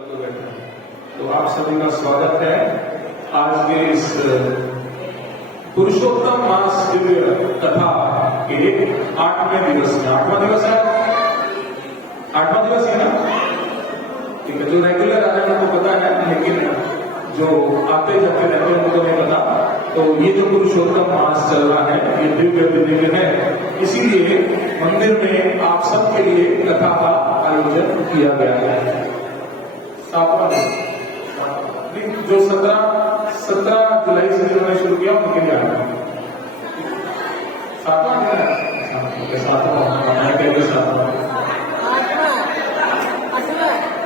तो आप सभी का स्वागत है आज के इस पुरुषोत्तम मास दिव्य कथा के 8वें दिवस में। 8वां दिवस है, 8वां दिवस है ना? ठीक है, जो रेगुलर आ रहे हैं उनको पता है, लेकिन जो आते जाते रहते हैं उनको नहीं पता। तो ये जो पुरुषोत्तम मास चल रहा है ये दिव्य है, इसीलिए मंदिर में आप सबके लिए कथा का आयोजन किया गया है। 7वां जो 17 जुलाई से जो मैंने शुरू किया उनके लिए आना। 7वां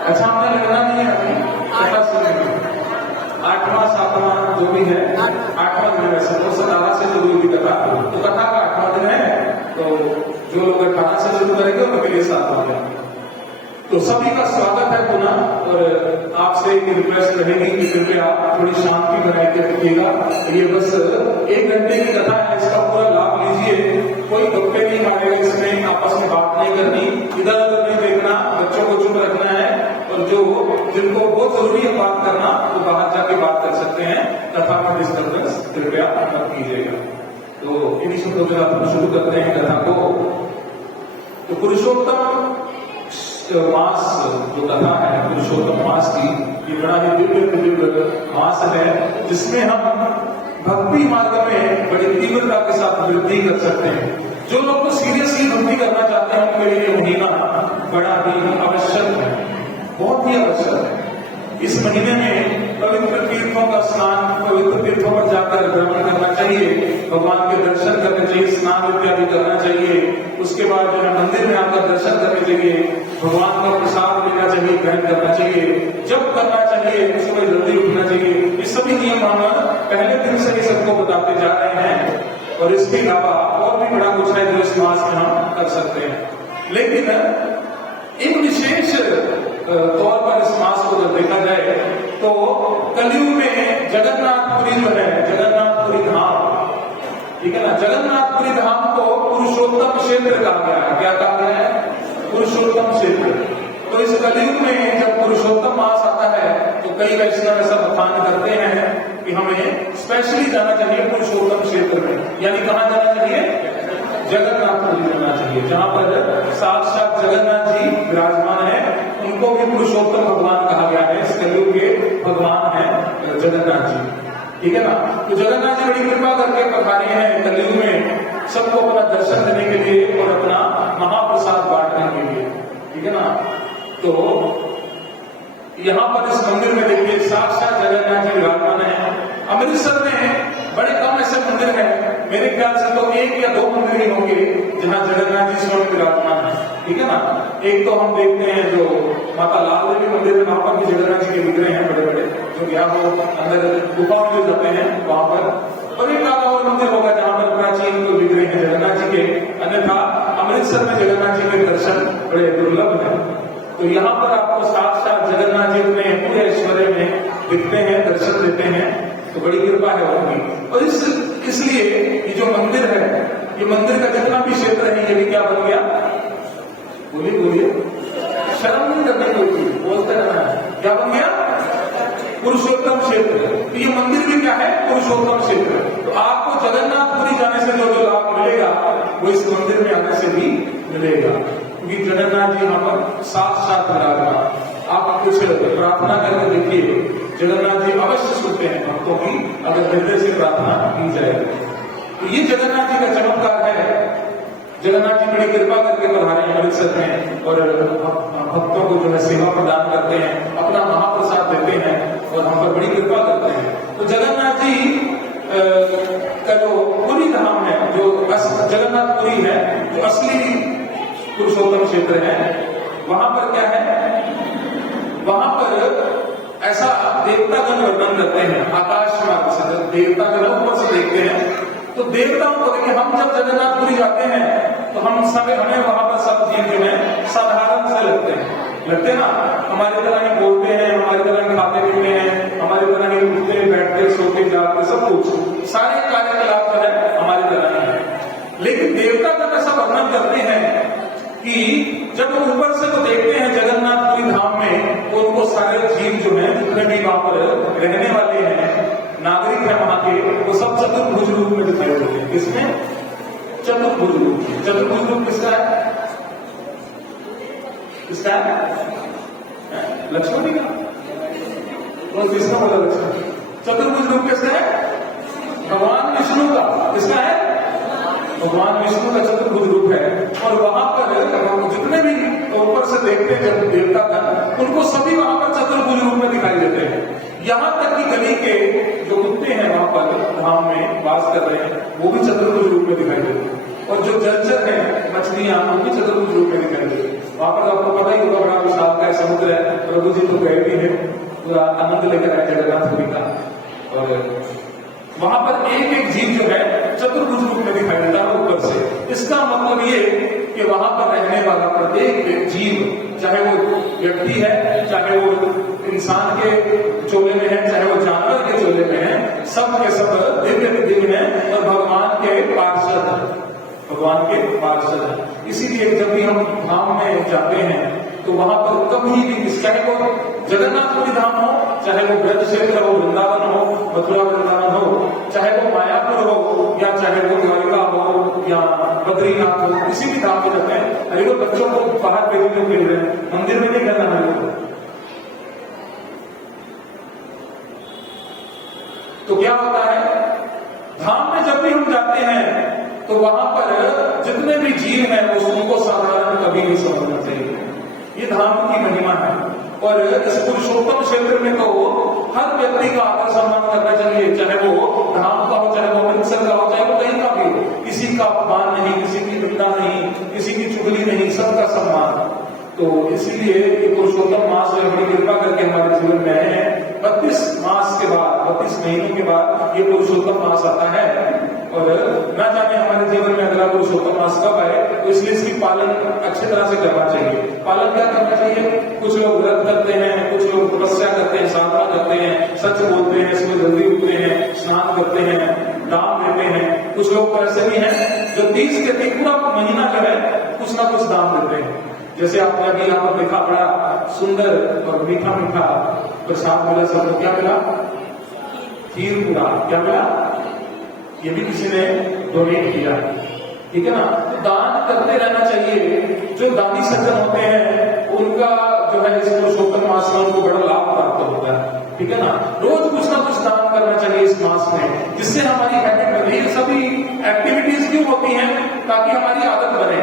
अच्छा, हमने लगना नहीं है अभी, कथा सुनेंगे। 8वां 7वां जो भी है, 8वां दिन वैसे तो 17 से शुरू हुई कथा, तो कथा का 8वां दिन है। तो जो लोग 18 से शुरू करेंगे उनके लिए 7वां दिन। तो सभी का स्वागत है पुनः, और आपसे एक रिक्वेस्ट रहेगी कि कृपया थोड़ी शांति बनाए के रखिएगा। ये बस 1 घंटे की कथा है, इसका पूरा लाभ लीजिए। कोई गप्पे नहीं मारेगा इसमें, आपस में बात नहीं करनी, इधर उधर नहीं देखना, बच्चों को चुप रखना है, और जो जिनको बहुत जरूरी है बात करना वो तो बाहर जाके बात कर सकते हैं। कथा में डिस्टर्बेंस कृपया मत कीजिएगा। तो इन्हीं शब्दों के साथ शुरू करते हैं कथा को। तो पुरुषोत्तम मास जो कथा है पुरुषोत्तम मास की, ये बड़ा ही दिव्य मास है, जिसमें हम भक्ति मार्ग में बड़ी तीव्रता के साथ वृद्धि कर सकते हैं। जो लोग सीरियसली भक्ति करना चाहते हैं उनके लिए महीना बड़ा ही आवश्यक है, बहुत ही आवश्यक है। इस महीने में पवित्र तीर्थों का स्नान, पवित्र तीर्थों पर जाकर भ्रमण करना चाहिए, भगवान के दर्शन करने चाहिए, स्नान इत्यादि करना चाहिए। उसके बाद जो है मंदिर में आकर दर्शन करने चाहिए, भगवान का प्रसाद लेना चाहिए, ग्रहण करना चाहिए, जब करना चाहिए, सुबह जल्दी उठना चाहिए। ये सभी नियम हम पहले दिन से ही सबको बताते जा रहे हैं, और इसके अलावा और भी बड़ा कुछ है जो इस मास में हम कर सकते हैं। लेकिन एक विशेष तौर पर इस मास को जब देखा जाए तो कलयुग में जगन्नाथपुरी जो है, जगन्नाथपुरी धाम, ठीक है ना, जगन्नाथपुरी धाम को पुरुषोत्तम क्षेत्र कहा गया है। क्या कहा गया है? पुरुषोत्तम क्षेत्र। तो इस कलयुग में जब पुरुषोत्तम मास आता है तो कई वैष्णव ऐसा बखान करते हैं कि हमें स्पेशली जाना चाहिए पुरुषोत्तम क्षेत्र में। यानी कहाँ जाना चाहिए? जगन्नाथपुरी जाना चाहिए, जहां पर साक्षात जगन्नाथ जी विराजमान है। उनको भी पुरुषोत्तम भगवान कहा गया है, इस कलयुग के भगवान है जगन्नाथ जी, ठीक है ना। तो जगन्नाथ जी बड़ी कृपा करके पधारे हैं कलयुग में सबको अपना दर्शन देने के लिए और अपना महाप्रसाद बांटने के लिए, ठीक है ना। तो यहाँ पर इस मंदिर में देखिए साक्षात जगन्नाथ जी विराजमान है। अमृतसर में बड़े कम ऐसे मंदिर हैं, मेरे ख्याल से तो 1 या 2 मंदिर ही होंगे जहाँ जगन्नाथ जी स्वयं विराजमान है, ठीक है ना। एक तो हम देखते हैं जो माता लाल देवी मंदिर है, वहां पर भी जगन्नाथ जी के विग्रह हैं बड़े बड़े, जो क्या हो अंदर गुफाओं में जाते हैं वहां पर। और एक आधा और मंदिर होगा जहां पर प्राचीन कोई विग्रह है जगन्नाथ जी के। अन्यथा अमृतसर में जगन्नाथ जी के दर्शन बड़े दुर्लभ है। तो यहाँ पर आपको साक्षात जगन्नाथ जी अपने पूरे ऐश्वर्य में दिखते हैं, दर्शन देते हैं, तो बड़ी कृपा है उनकी। और इसलिए ये जो मंदिर है, ये मंदिर का जितना भी क्षेत्र है ये भी क्या बन गया? बोलिए, शर्म नहीं करने कोई, बोलते रहना है। क्या बन गया? पुरुषोत्तम क्षेत्र। तो ये मंदिर भी क्या है? पुरुषोत्तम क्षेत्र। तो आपको जगन्नाथपुरी जाने से जो लाभ मिलेगा वो इस मंदिर में आने से भी मिलेगा, क्योंकि जगन्नाथ जी यहाँ पर साक्षात विराजमान। आप कुछ प्रार्थना करके देखिए, जगन्नाथ जी अवश्य सुनते हैं भक्तों की, अगर हृदय से प्रार्थना की जाए। तो ये जगन्नाथ जी का चमत्कार है। जगन्नाथ जी बड़ी कृपा करके पधारे हैं अमृतसर में, और भक्तों को जो है सेवा प्रदान करते हैं, अपना महाप्रसाद देते हैं, और हम पर बड़ी कृपा करते हैं। तो जगन्नाथ जी का जो पुरी धाम है, जो जगन्नाथपुरी है, जो असली पुरुषोत्तम क्षेत्र है, वहां पर क्या है? वहां पर ऐसा देवतागण वर्णन करते हैं आकाश मार्ग से। जब देवतागण ऊपर से देखते हैं तो देवताओं को देखिए, हम जब जगन्नाथपुरी जाते हैं तो हमें वहां पर सब जीव जो है साधारण से लगते हैं ना, हमारी तरह ही बोलते हैं, हमारी तरह ही खाते पीते हैं, हमारी तरह ही उठते बैठते सोते जागते, सब कुछ सारे कार्यकलाप जो है हमारी तरह ही है। लेकिन देवतागण ऐसा वर्णन करते हैं कि जब ऊपर से तो देखते हैं जगन्नाथपुरी धाम में, तो उनको सारे जीव जो है, जितने भी वहां पर रहने वाले हैं, नागरिक है वहां के, वो सब चतुर्भुज रूप में दिखाई देते हैं। किसमें? चतुर्भुज रूप। चतुर्भुज रूप किसका है? किसका है? लक्ष्मण जी का। तो किसका बोला लक्ष्मण? चतुर्भुज रूप किसका है? भगवान विष्णु का। किसका है? भगवान विष्णु का चतुर्भुज रूप है। और वहां पर जितने भी ऊपर से देखते हैं जब देवता गण, उनको सभी वहां पर चतुर्भुज रूप में दिखाई देते हैं। यहां तक कि गली के जो कुत्ते हैं वहां पर धाम में वास कर रहे हैं, वो भी चतुर्भुज रूप में दिखाई देते हैं। और जो जलचर है, मछलियां, वो भी चतुर्भुज रूप में दिखाई देती है। वहां पर आपको पता ही होगा, बड़ा विशाल का समुद्र है। प्रभु जी तो गए भी है, पूरा आनंद लेकर आए जगन्नाथपुरी का। और वहां पर एक एक जीव जो है चतुर्भुज रूप में दिखाई देता है ऊपर से। इसका मतलब ये कि वहां पर रहने वाला प्रत्येक जीव, चाहे वो व्यक्ति है, चाहे वो इंसान के चोले में है, चाहे वो जानवर के चोले में है, सब के सब दिव्य दिव्य है और भगवान के पार्षद है। भगवान के पार्षद है। इसीलिए जब भी हम धाम में जाते हैं तो वहां पर कभी भी, चाहे वो जगन्नाथपुरी धाम हो, चाहे वो ब्रज क्षेत्र हो, वृंदावन हो, मथुरा वृंदावन हो, चाहे वो मायापुर हो, या चाहे वो द्वारिका हो, या बद्रीनाथ हो, किसी भी धाम में जाते हैं। अरे वो बच्चों को बाहर भेजने के लिए मंदिर में नहीं करना है। तो क्या होता है, धाम में जब भी हम जाते हैं तो वहां पर जितने भी जीव हैं उनको साधारण कभी नहीं समझना चाहिए। ये धाम की महिमा है। और इस पुरुषोत्तम क्षेत्र में तो हर व्यक्ति का आदर सम्मान करना चाहिए, चाहे वो धाम का हो, चाहे वो अमृतसर का हो, चाहे वो कहीं का भी हो। किसी का अपमान नहीं, किसी की निंदा नहीं, किसी की चुगली नहीं, सबका सम्मान। तो इसीलिए ये पुरुषोत्तम मास अपनी कृपा करके हमारे जीवन में है। 32 मास के बाद, 32 महीनों के बाद ये पुरुषोत्तम मास आता है। और ना जाने हमारे जीवन में अगला पुरुषोत्तम मास कब आए, तो इसलिए इसकी पालन अच्छी तरह से करना चाहिए। पालन क्या करना चाहिए? कुछ लोग व्रत करते हैं, कुछ लोग तपस्या करते हैं, साधना करते हैं, सच बोलते हैं, सुबह जल्दी उठते हैं, स्नान करते हैं, दान देते हैं। कुछ लोग तो ऐसे भी हैं जो 30 के 30 पूरा महीना जो है कुछ ना कुछ दान देते हैं। जैसे आपने अभी यहाँ पर देखा, बड़ा सुंदर और मीठा मीठा प्रसाद मिला। सबको क्या मिला? खीर मिला। क्या मिला? ये भी किसी ने डोनेट किया, ठीक है ना। तो दान करते रहना चाहिए। जो दानी सज्जन होते हैं उनका जो है इस पुरुषोत्तम मास में उनको बड़ा लाभ प्राप्त होता है, ठीक है ना। रोज कुछ ना कुछ दान करना चाहिए इस मास में, जिससे हमारी हैबिट बने। ये सभी एक्टिविटीज क्यों होती हैं? ताकि हमारी आदत बने,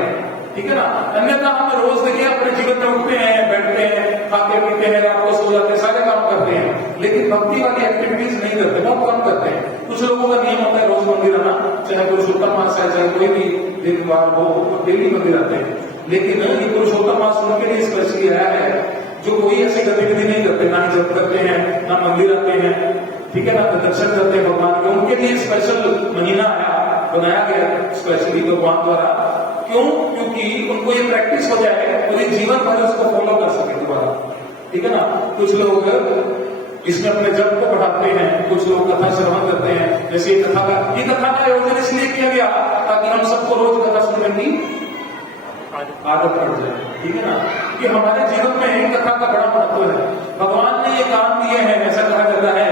ठीक है ना। अन्यथा हम रोज देखिए अपने जीवन में उठते हैं, बैठते हैं, खाते पीते हैं, रात को सो जाते हैं, सारे काम करते हैं, लेकिन भक्ति वाली एक्टिविटीज नहीं करते, बहुत कम करते हैं। कुछ लोगों का नियम होता है रोज मंदिर आना, चाहे पुरुषोत्तम मास है, चाहे कोई भी दिन बार हो, डेली मंदिर आते हैं। लेकिन ये पुरुषोत्तम मास उनके लिए स्पेशली आया है जो कोई ऐसी गतिविधि नहीं करते, ना ही जप करते हैं, ना मंदिर आते हैं, ठीक है ना, दर्शन करते हैं भगवान के। उनके लिए स्पेशल महीना आया, बनाया गया स्पेशली भगवान द्वारा। क्यों? क्योंकि उनको ये प्रैक्टिस हो जाए और ये जीवन भर उसको फॉलो कर सके दोबारा, ठीक है ना। कुछ लोग इसमें अपने जप को बढ़ाते हैं, कुछ लोग कथा श्रवण करते हैं। जैसे ये कथा का आयोजन इसलिए किया गया ताकि हम सबको रोज कथा सुनने की आदत पड़ जाए, ठीक है ना। कि हमारे जीवन में कथा का बड़ा महत्व है। भगवान ने ये कान दिए हैं, ऐसा कहा जाता है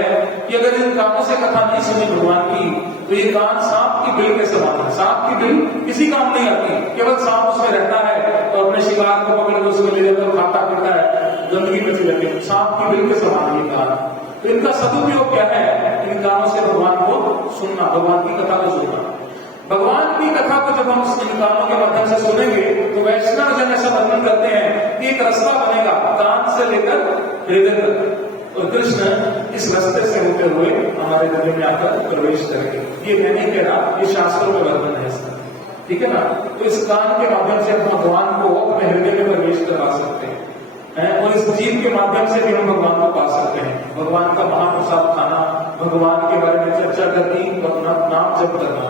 कि अगर इन कानों से कथा नहीं सुनी भगवान की तो ये कान सांप की बिल के समान है। सांप की बिल किसी काम नहीं आती, केवल सांप उसमें रहता है तो अपने शिकार को पकड़ के उसको ले जाकर खाता पीता है, गंदगी में चले जाती है। सांप की बिल के समान ये कान। तो इनका सदुपयोग क्या है? इन कानों से भगवान को सुनना, भगवान की कथा को सुनना। भगवान की कथा को जब हम इन कानों के माध्यम से सुनेंगे तो वैष्णव जन ऐसा वर्णन करते हैं कि एक रास्ता बनेगा कान से लेकर हृदय तक, और कृष्ण इस रास्ते से होते हुए हमारे हृदय में आकर प्रवेश करेंगे। ये मैं नहीं कह रहा, ये शास्त्रों में वर्णन है इसका, ठीक है ना। तो इस कान के माध्यम से हम भगवान को अपने हृदय में प्रवेश करवा सकते हैं, और इस जीव के माध्यम से भी हम भगवान को पा सकते हैं। भगवान का महाप्रसाद खाना, भगवान के बारे में चर्चा करनी, अपना नाम जप करना,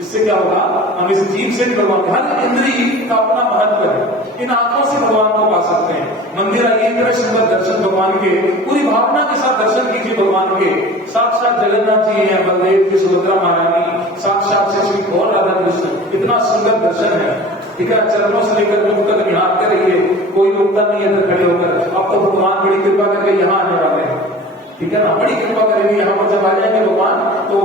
इससे क्या होगा? हम इस जीव से भगवान, हर इंद्रिय का अपना महत्व है। इन आंखों से भगवान को पा सकते हैं। मंदिर आइए, इतने सुंदर दर्शन भगवान के, पूरी भावना के साथ दर्शन कीजिए भगवान के। साक्षात जगन्नाथ जी हैं, बलदेव की सुभद्रा महारानी, साक्षात श्री गौर राधा कृष्ण, इतना सुंदर दर्शन है। ठीक है, चरणों से लेकर मुख तक निहारते रहिए, कोई रुकता नहीं है खड़े होकर। अब तो भगवान बड़ी कृपा करके यहाँ आने वाले हैं, ठीक है ना, बड़ी कृपा करेंगे। यहाँ पर जब आ जाएंगे भगवान तो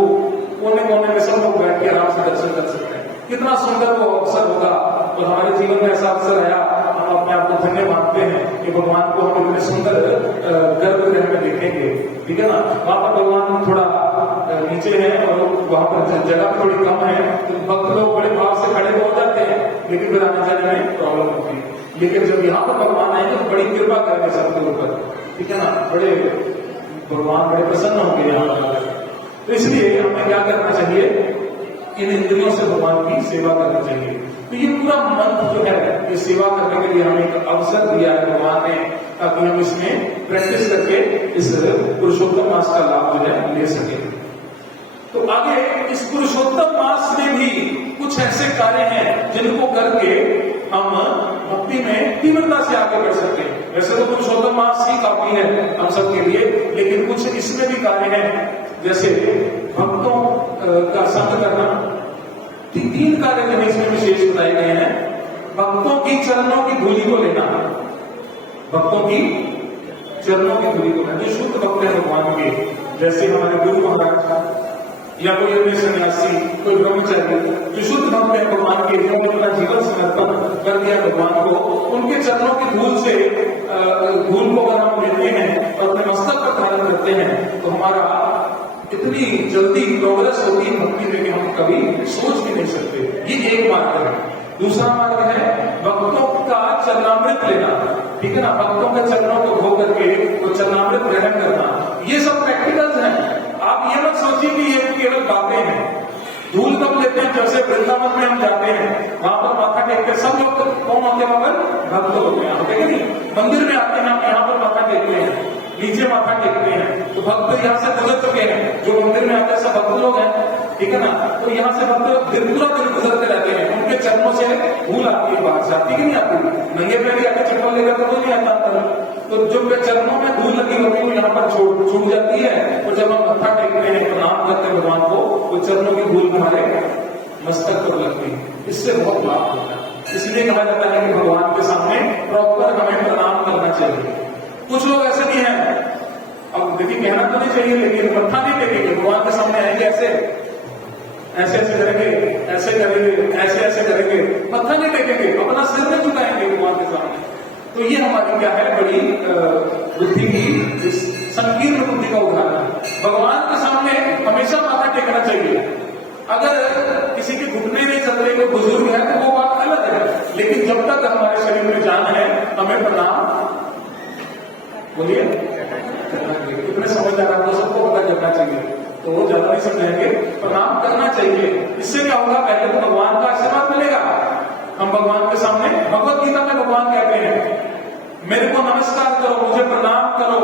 कोने कोने में सब लोग बैठ के आराम से दर्शन कर सकते हैं। कितना सुंदर वो अवसर होगा। और हमारे जीवन में ऐसा अवसर आया, हम अपने आप को धन्य मानते हैं कि भगवान को हम इतने सुंदर गर्भगृह में देखेंगे, ठीक है ना। वहां पर भगवान थोड़ा नीचे है और वहां पर जगह थोड़ी कम है, तो भक्त लोग बड़े भाव से खड़े हो जाते हैं, लेकिन फिर आने जाने में प्रॉब्लम होती है। लेकिन जब यहाँ पर भगवान आएंगे तो बड़ी कृपा करेंगे सबके ऊपर, ठीक है ना, बड़े भगवान बड़े प्रसन्न होंगे यहाँ पर। तो इसलिए हमें क्या करना चाहिए, इन इंद्रियों से भगवान की सेवा करनी चाहिए। तो ये पूरा मंत्र जो है, ये सेवा करने के लिए हमें एक अवसर दिया है भगवान ने, ताकि हम इसमें प्रैक्टिस करके इस पुरुषोत्तम मास का लाभ जो है ले सके। तो आगे इस पुरुषोत्तम मास में भी कुछ ऐसे कार्य हैं जिनको करके हम भक्ति में तीव्रता से आगे बढ़ सकते हैं। वैसे तो पुरुषोत्तम मास ही काफी है हम सब के लिए, लेकिन कुछ इसमें भी कार्य हैं, जैसे भक्तों का संग करना। तीन कार्य जो इसमें विशेष बताए गए हैं। भक्तों की चरणों की धूलि को लेना, भक्तों की चरणों की धूलि को लेना। जो शुद्ध भक्त है भगवान के, जैसे हमारे गुरु महाराज या कोई अन्य सन्यासी, कोई ब्रह्मचारी, जो शुद्ध भक्त है भगवान के, जो अपना जीवन समर्पण कर दिया भगवान को, उनके चरणों की धूल से धूल को अगर हम लेते हैं और अपने मस्तक पर धारण करते हैं तो हमारा इतनी जल्दी प्रोग्रेस होगी भक्ति में कि हम कभी सोच भी नहीं सकते। ये एक मार्ग है। दूसरा मार्ग है भक्तों का चरणामृत लेना, ठीक है ना, भक्तों के चरणों को धो करके वो चरणामृत ग्रहण करना। ये सब प्रैक्टिकल्स हैं। आप ये मत सोचिए कि ये केवल बातें हैं। धूल कब लेते हैं, जब से वृंदावन में हम जाते हैं, वहां पर माथा टेकते सब लोग कौन होते हैं, वहां पर भक्त होते हैं, ठीक है नहीं। मंदिर में आते हैं, आप यहाँ पर माथा टेकते हैं, नीचे माथा टेकते हैं, तो भक्त यहाँ से गुजर चुके हैं। जो मंदिर में आते हैं सब भक्त लोग हैं, ठीक है ना। तो यहाँ से भक्त पूरा दिन गुजरते रहते हैं, उनके चरणों से धूल आती है बाहर से, आती कि नहीं आती। नंगे पैर आके चप्पल लेकर तो नहीं आता अंदर, तो जो चरणों में धूल लगी होती है यहाँ पर छूट जाती है। और जब हम मत्था टेकते हैं, प्रणाम करते हैं भगवान को, वो चरणों की धूल हमारे मस्तक पर लगती है। इससे बहुत लाभ होता है। इसलिए कहा जाता है कि भगवान के सामने प्रॉपर हमें प्रणाम करना चाहिए। कुछ लोग ऐसे भी हैं, अब देखिए कहना तो नहीं चाहिए, लेकिन मत्था नहीं टेकेंगे, भगवान के सामने आएंगे ऐसे ऐसे ऐसे करेंगे, ऐसे करेंगे, ऐसे ऐसे करेंगे, मत्था नहीं टेकेंगे, अपना सिर नहीं झुकाएंगे भगवान के सामने। तो ये हमारी क्या है, बड़ी बुद्धि की संकीर्ण बुद्धि का उदाहरण है। भगवान के सामने हमेशा माथा टेकना चाहिए। अगर किसी के घुटने नहीं चल रहे, कोई बुजुर्ग है तो वो बात अलग है, लेकिन जब तक हमारे शरीर में जान है हमें प्रणाम, बोलिए, कितने समझदार आपको सबको पता करना चाहिए, तो वो ज्यादा नहीं समझाएंगे, प्रणाम करना चाहिए। इससे क्या होगा, पहले तो भगवान का आशीर्वाद मिलेगा। हम भगवान के सामने, भगवत गीता में भगवान कहते हैं मेरे को नमस्कार करो, मुझे प्रणाम करो,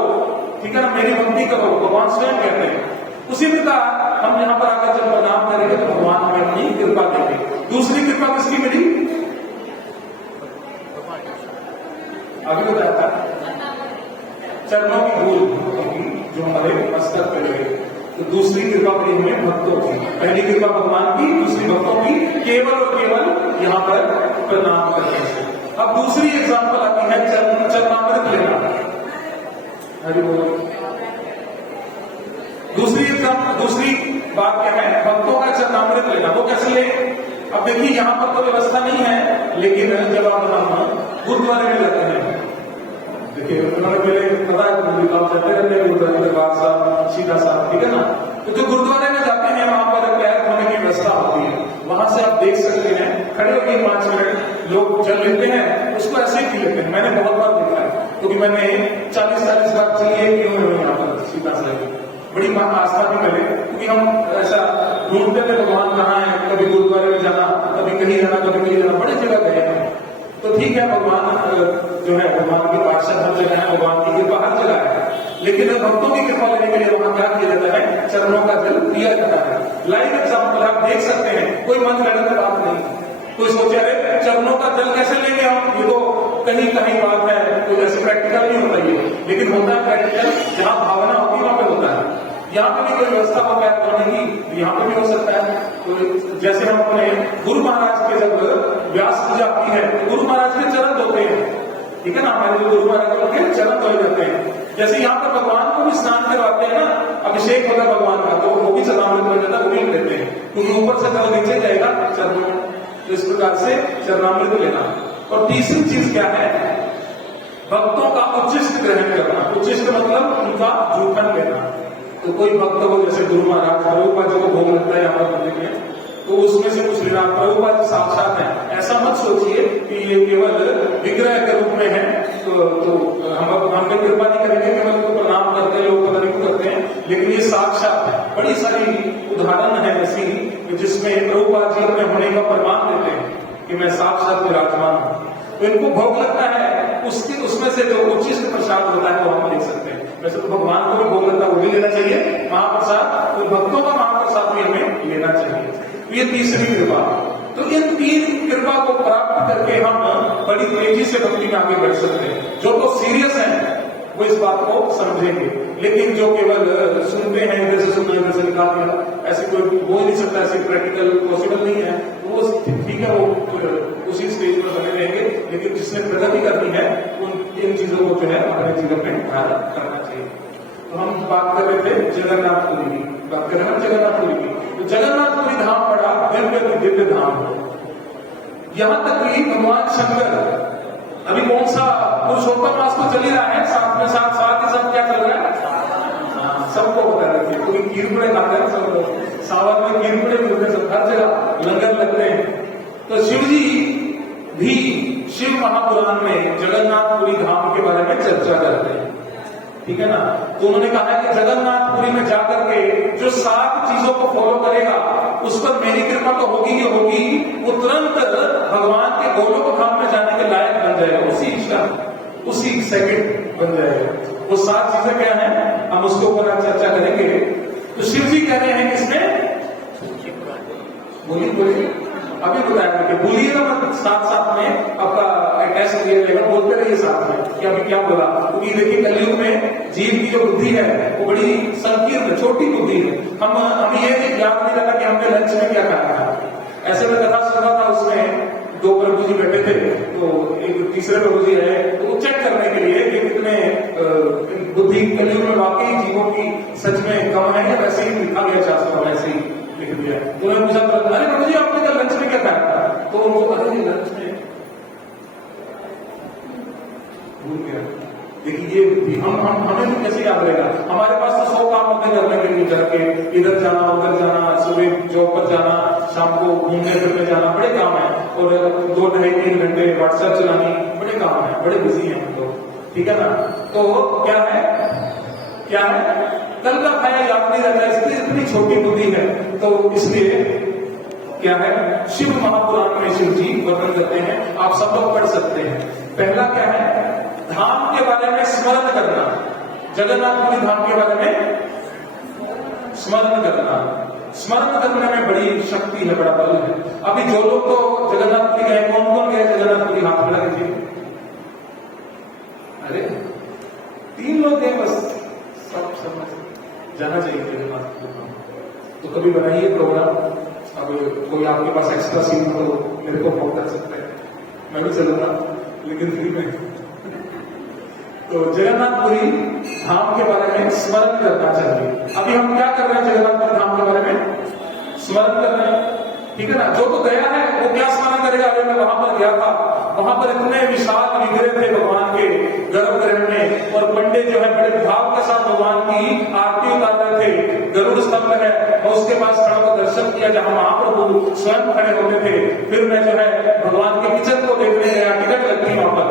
ठीक है ना, मेरी भक्ति करो, भगवान स्वयं कहते हैं। उसी प्रकार हम यहाँ पर आकर जब प्रणाम करेंगे तो भगवान हमें अपनी कृपा देंगे। दूसरी कृपा किसकी मिली, आगे बताया था, चरणों की धूल जो हमारे मस्तक पे लगे। तो दूसरी कृपा मिली हमें भक्तों की। पहली कृपा भगवान की, दूसरी भक्तों की, केवल और केवल यहाँ पर प्रणाम करने से। अब दूसरी एग्जाम्पल आती है चरणामृत लेना। हरि बोल। दूसरी बात क्या है, भक्तों का चरणामृत लेना। वो कैसे ले, अब देखिए यहाँ पर तो व्यवस्था नहीं है, लेकिन जब हम गुरुद्वारे में जाते हैं, देखिए उन्होंने पहले पता है आप जाते रहते हैं गुरुद्वारे दरबार साहब, सीधा साहब, ठीक है ना। तो जो गुरुद्वारे में जाते हैं वहां पर पैर धोने की व्यवस्था होती है। वहां से आप देख सकते हैं, खड़े होकर 5 मिनट लोग चल लेते हैं, उसको ऐसे ही पी लेते हैं। मैंने बहुत बार देखा है, क्योंकि मैंने 40-40 बार चाहिए क्यों यहाँ पर सीधा से बड़ी आस्था भी मिले, क्योंकि हम ऐसा ढूंढते थे भगवान कहाँ है, कभी गुरुद्वारे में जाना, कभी कहीं जाना, कभी कहीं जाना, बड़ी जगह गए हैं। तो ठीक है, भगवान जो है, भगवान की पार्षद हर जगह है, भगवान की कृपा हर जगह है, लेकिन भक्तों की कृपा लेने के लिए वहां क्या किया जाता है, चरणों का जल दिया जाता है। लाइव एग्जाम्पल आप देख सकते हैं, कोई मन गढ़ंत बात नहीं। कोई सोचे अरे चरणों का जल कैसे लेंगे हम, ये तो कहीं बात है, कोई ऐसे प्रैक्टिकल नहीं होता ये, लेकिन होता है प्रैक्टिकल, जहाँ भावना होती है वहां पे होता है। यहाँ पे भी कोई व्यवस्था हो पैर धोने की, यहाँ पे भी हो सकता है। तो जैसे हम अपने गुरु महाराज के जब व्यास पूजा आती है तो गुरु महाराज के चरण धोते हैं, ठीक है ना, हमारे जो गुरु महाराज उनके चरण धोए जाते हैं। जैसे यहाँ पर भगवान को भी स्नान करवाते हैं ना, अभिषेक होता है भगवान का, तो वो भी चरणामृत हो जाता है, वो भी लेते हैं, क्योंकि ऊपर से जल नीचे जाएगा चरणों, तो इस प्रकार से चरणामृत लेना। और तीसरी चीज क्या है, भक्तों का उच्चिष्ट ग्रहण करना। उच्चिष्ट मतलब उनका जूठन लेना। तो कोई भक्त हो, जैसे गुरु महाराज प्रभुपाद जी को भोग लगता है यहाँ पर मंदिर में, तो उसमें से कुछ लेना। प्रभुपाद जी साक्षात है, ऐसा मत सोचिए कि ये केवल विग्रह के रूप में है, तो हम कृपा नहीं करेंगे, केवल उनको प्रणाम करते हैं लोग, पता नहीं करते हैं, लेकिन ये साक्षात है। बड़ी सारी उदाहरण है ऐसी जिसमें प्रभुपाद जी अपने होने का प्रमाण देते हैं कि मैं साक्षात विराजमान हूँ। तो इनको भोग लगता है, उसमें से जो उच्चिष्ट प्रसाद होता है वो हम ले सकते हैं। वैसे तो भगवान को भी भोग लगता है, वो भी लेना चाहिए महाप्रसाद, तो भक्तों का महाप्रसाद भी हमें लेना चाहिए। ये तीसरी कृपा। तो इन तीन कृपा को प्राप्त करके हम बड़ी तेजी से भक्ति में आगे बढ़ सकते हैं। जो तो सीरियस है वो इस बात को समझेंगे, लेकिन जो केवल सुनते हैं, जैसे सुनते हैं जैसे निकाल दिया, ऐसे कोई हो नहीं सकता, ऐसे प्रैक्टिकल पॉसिबल नहीं है, वो ठीक है, वो उसी स्टेज पर बने रहेंगे। लेकिन जिसने प्रगति करनी है इन चीजों को जो है अपने जीवन में धारण करना चाहिए। तो हम बात कर रहे थे जगन्नाथपुरी की, बात कर रहे हैं जगन्नाथपुरी की। तो जगन्नाथपुरी धाम बड़ा दिव्य धाम है। यहां तक कि भगवान शंकर अभी कौन सा पुरुषोत्तम मास को चल ही रहा है, साथ में साथ ही सब क्या चल रहा है, सबको बता रखिए। कोई कीरपुड़े खाते हैं सब लोग, सावन में कीरपुड़े मिलते हैं, सब हर जगह लंगर लगते हैं। तो शिव जी भी शिव महापुराण में जगन्नाथपुरी धाम के बारे में चर्चा करते हैं, ठीक है ना। तो उन्होंने कहा है कि जगन्नाथपुरी में जाकर के जो 7 चीजों को फॉलो करेगा उस पर मेरी कृपा तो होगी ही होगी, वो तुरंत भगवान के गोलोक धाम में जाने के लायक बन जाएगा, उसी सेकंड बन जाएगा। वो 7 चीजें क्या है, हम उसके ऊपर आज चर्चा करेंगे। तो शिव जी कह रहे हैं इसमें, बोलिए अभी बताया कि बोलिए ना, मतलब साथ में आपका टेस्ट दिया जाएगा, बोलते रहिए साथ में कि अभी क्या बोला। क्योंकि देखिए कलयुग में जीव की जो बुद्धि है वो बड़ी संकीर्ण छोटी बुद्धि है। हमें ये याद नहीं रहता कि हमने लंच में क्या खाया था। ऐसे में कथा सुन रहा था, उसमें 2 प्रभु जी बैठे थे, तो एक तीसरे प्रभु जी है, तो चेक करने के लिए कि कितने बुद्धि कलयुग में वाकई जीवों की सच में कम है या वैसे ही लिखा गया शास्त्रों में, ऐसे ही लिख दिया। तो मैं पूछा, अरे प्रभु जी आपने कल लंच में क्या खाया था? तो उनको पता नहीं लंच में भूल गया। देखिए ये हमें भी कैसे याद रहेगा, हमारे पास तो 100 काम होते करने के लिए, जाके इधर जाना उधर जाना, सुबह जॉब पर जाना, शाम को घूमने फिरने जाना, बड़े काम है। और 2-2.5-3 घंटे व्हाट्सएप चलानी, बड़े काम है, बड़े बिजी हैं हम लोग, ठीक है ना। तो क्या है कल का खाया याद नहीं रहता, इसलिए इतनी छोटी बुद्धि है। तो इसलिए क्या है, शिव महापुराण में शिव जी वर्णन करते हैं, आप सब लोग पढ़ सकते हैं। पहला क्या है, धाम के बारे में स्मरण करना। जगन्नाथपुरी धाम के बारे में स्मरण करने में बड़ी शक्ति है, बड़ा बल है। अभी जो लोग तो जगन्नाथपुरी गए, कौन गए जगन्नाथपुरी, हाथ मिला कीजिए। अरे 3 लोग गए बस, सब जाना चाहिए जगन्नाथपुरी। तो कभी बनाइए प्रोग्राम, अब कोई आपके पास एक्स्ट्रा सीट हो तो मेरे को फोन कर सकते हैं, मैं भी चलूंगा, लेकिन फ्री में। तो जगन्नाथपुरी धाम के बारे में स्मरण करना चाहिए। अभी हम क्या कर रहे हैं, जगन्नाथपुरी धाम के बारे में स्मरण कर रहे हैं, ठीक है ना। जो तो गया है वो क्या स्मरण करेगा, अभी मैं वहां पर गया था, वहां पर इतने विशाल विग्रह थे भगवान के गर्भगृह में, और पंडित जो है बड़े भाव के साथ भगवान की आरती उतार रहे थे। गरुड़ स्तंभ है, और उसके पास खड़ा होकर दर्शन किया, जहां महाप्रभु स्वयं खड़े होते थे। फिर मैं जो है भगवान के किचन को देखने गया, टिकट लगती है वहां पर।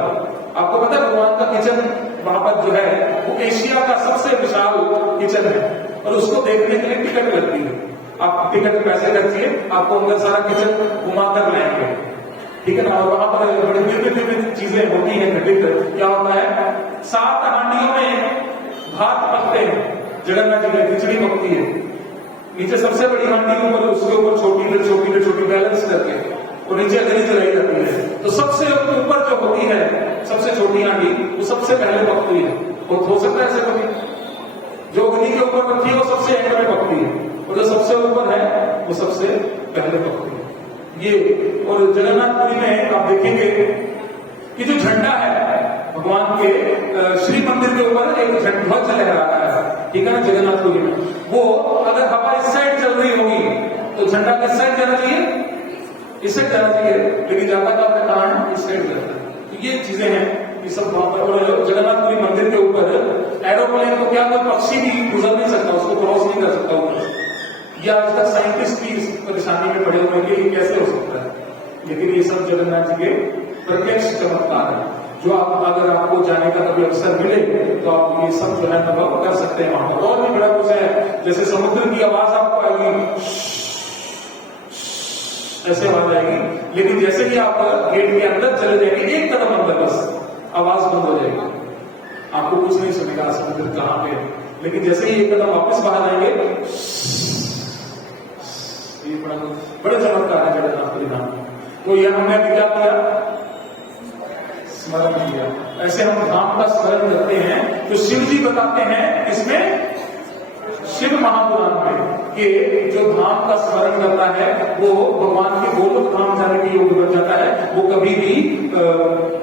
आपको पता है भगवान का किचन वहां पर जो है वो एशिया का सबसे विशाल किचन है, और उसको देखने के लिए टिकट लगती है। आप टिकट पैसे रखिए, आपको अंदर सारा किचन घुमा कर लाएंगे, ठीक है ना। और वहां पर बड़ी दिव्य चीजें होती हैं घटित। क्या होता है, 7 हांडियों में भात पकते हैं, जगन्नाथ जी में खिचड़ी पकती है। नीचे सबसे बड़ी हांडी ऊपर, उसके ऊपर छोटी बैलेंस करके, और नीचे अग्नि जलाई जाती है। तो सबसे ऊपर जो होती है सबसे छोटी हांडी, वो सबसे पहले पकती है। और हो सकता है ऐसे कभी जो अग्नि के ऊपर रखी है वो सबसे एंड में पकती है, और जो सबसे ऊपर है वो सबसे पहले पकती है। ये। और जगन्नाथपुरी में आप देखेंगे कि जो झंडा है भगवान के श्री मंदिर के ऊपर एक ध्वज लहरा रहा है, ठीक है ना, जगन्नाथपुरी में। वो अगर हवा इस साइड चल रही होगी तो झंडा किस साइड जाना चाहिए, इस साइड जाना चाहिए, लेकिन जाता का अपने कारण इस साइड जाता है। तो ये चीजें हैं कि सब वहां पर जगन्नाथपुरी मंदिर के ऊपर एरोप्लेन को क्या कोई पक्षी भी गुजर नहीं सकता, उसको क्रॉस नहीं कर सकता ऊपर। ये आज तक साइंटिस्ट भी इस परेशानी में पड़े हुए हैं कि कैसे हो सकता है, लेकिन ये सब जगन्नाथ जी के प्रत्यक्ष चमत्कार है, जो आप अगर आपको जाने का कभी अवसर मिले तो आप ये सब जो है अनुभव कर सकते हैं वहां पर। और भी बड़ा कुछ है, जैसे समुद्र की आवाज आपको आएगी, ऐसे आवाज आएगी, लेकिन जैसे ही आप गेट के अंदर चले जाएंगे, एक कदम अंदर बस आवाज बंद हो जाएगी, आपको कुछ नहीं सुनेगा समुद्र कहां पे। लेकिन जैसे ही एक कदम वापस बाहर आएंगे, ये बड़े चमत्कार है जगन्नाथपुरी धाम। तो यह हमने अभी क्या किया, स्मरण किया। ऐसे हम धाम का स्मरण करते हैं, जो शिव जी बताते हैं इसमें शिव महापुराण में, कि जो धाम का स्मरण करता है वो भगवान के गोलोक धाम जाने के योग्य बन जाता है। वो कभी भी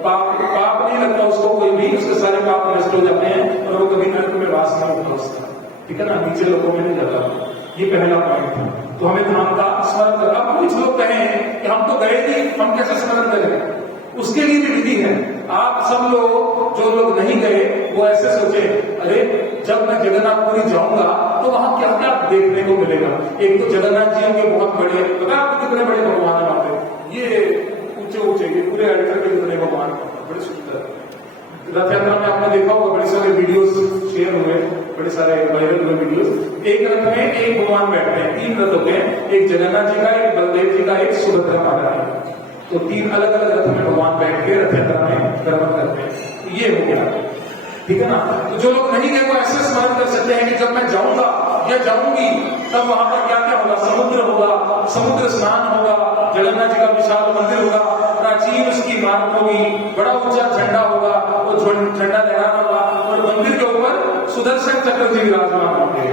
पाप नहीं लगता उसको, कोई भी उसके सारे पाप नष्ट हो जाते हैं और वो कभी नरक में वास नहीं होता उसका, ठीक है ना, नीचे लोगों में नहीं जाता। ये पहला पॉइंट था। तो हमें धाम का स्मरण करना। कुछ लोग कहें कि हम तो गए नहीं, हम कैसे स्मरण करें, उसके लिए भी विधि है। आप सब लोग जो लोग नहीं गए वो ऐसे सोचे, अरे जब मैं जगन्नाथपुरी जाऊंगा तो वहां क्या क्या देखने को मिलेगा। एक तो जगन्नाथ जी के बहुत बड़े, पता आपको कितने बड़े भगवान है वहां पे, ये ऊंचे ऊंचे, ये पूरे एडिटर के कितने भगवान, बड़े सुंदर। रथ यात्रा में आपने देखा होगा बड़े सारे वीडियोस शेयर हुए, बड़े सारे वायरल हुए वीडियोस। एक रथ में एक भगवान बैठते हैं, 3 रथ होते हैं, एक जगन्नाथ जी का, एक बलदेव जी का, एक सुभद्रा माता का। तो 3 अलग अलग रथ में भगवान बैठ के रथ यात्रा में भ्रमण करते हैं। ये हो गया, ठीक है ना। तो जो लोग नहीं गए वो ऐसे स्मरण कर सकते हैं कि जब मैं जाऊंगा या जाऊंगी तब वहां पर क्या क्या होगा, समुद्र होगा, समुद्र स्नान होगा, जगन्नाथ जी का विशाल मंदिर होगा, प्राचीन उसकी इमारत होगी, बड़ा ऊंचा झंडा होगा, वो झंडा लहराना होगा, और मंदिर के ऊपर सुदर्शन चक्र जी विराजमान होंगे,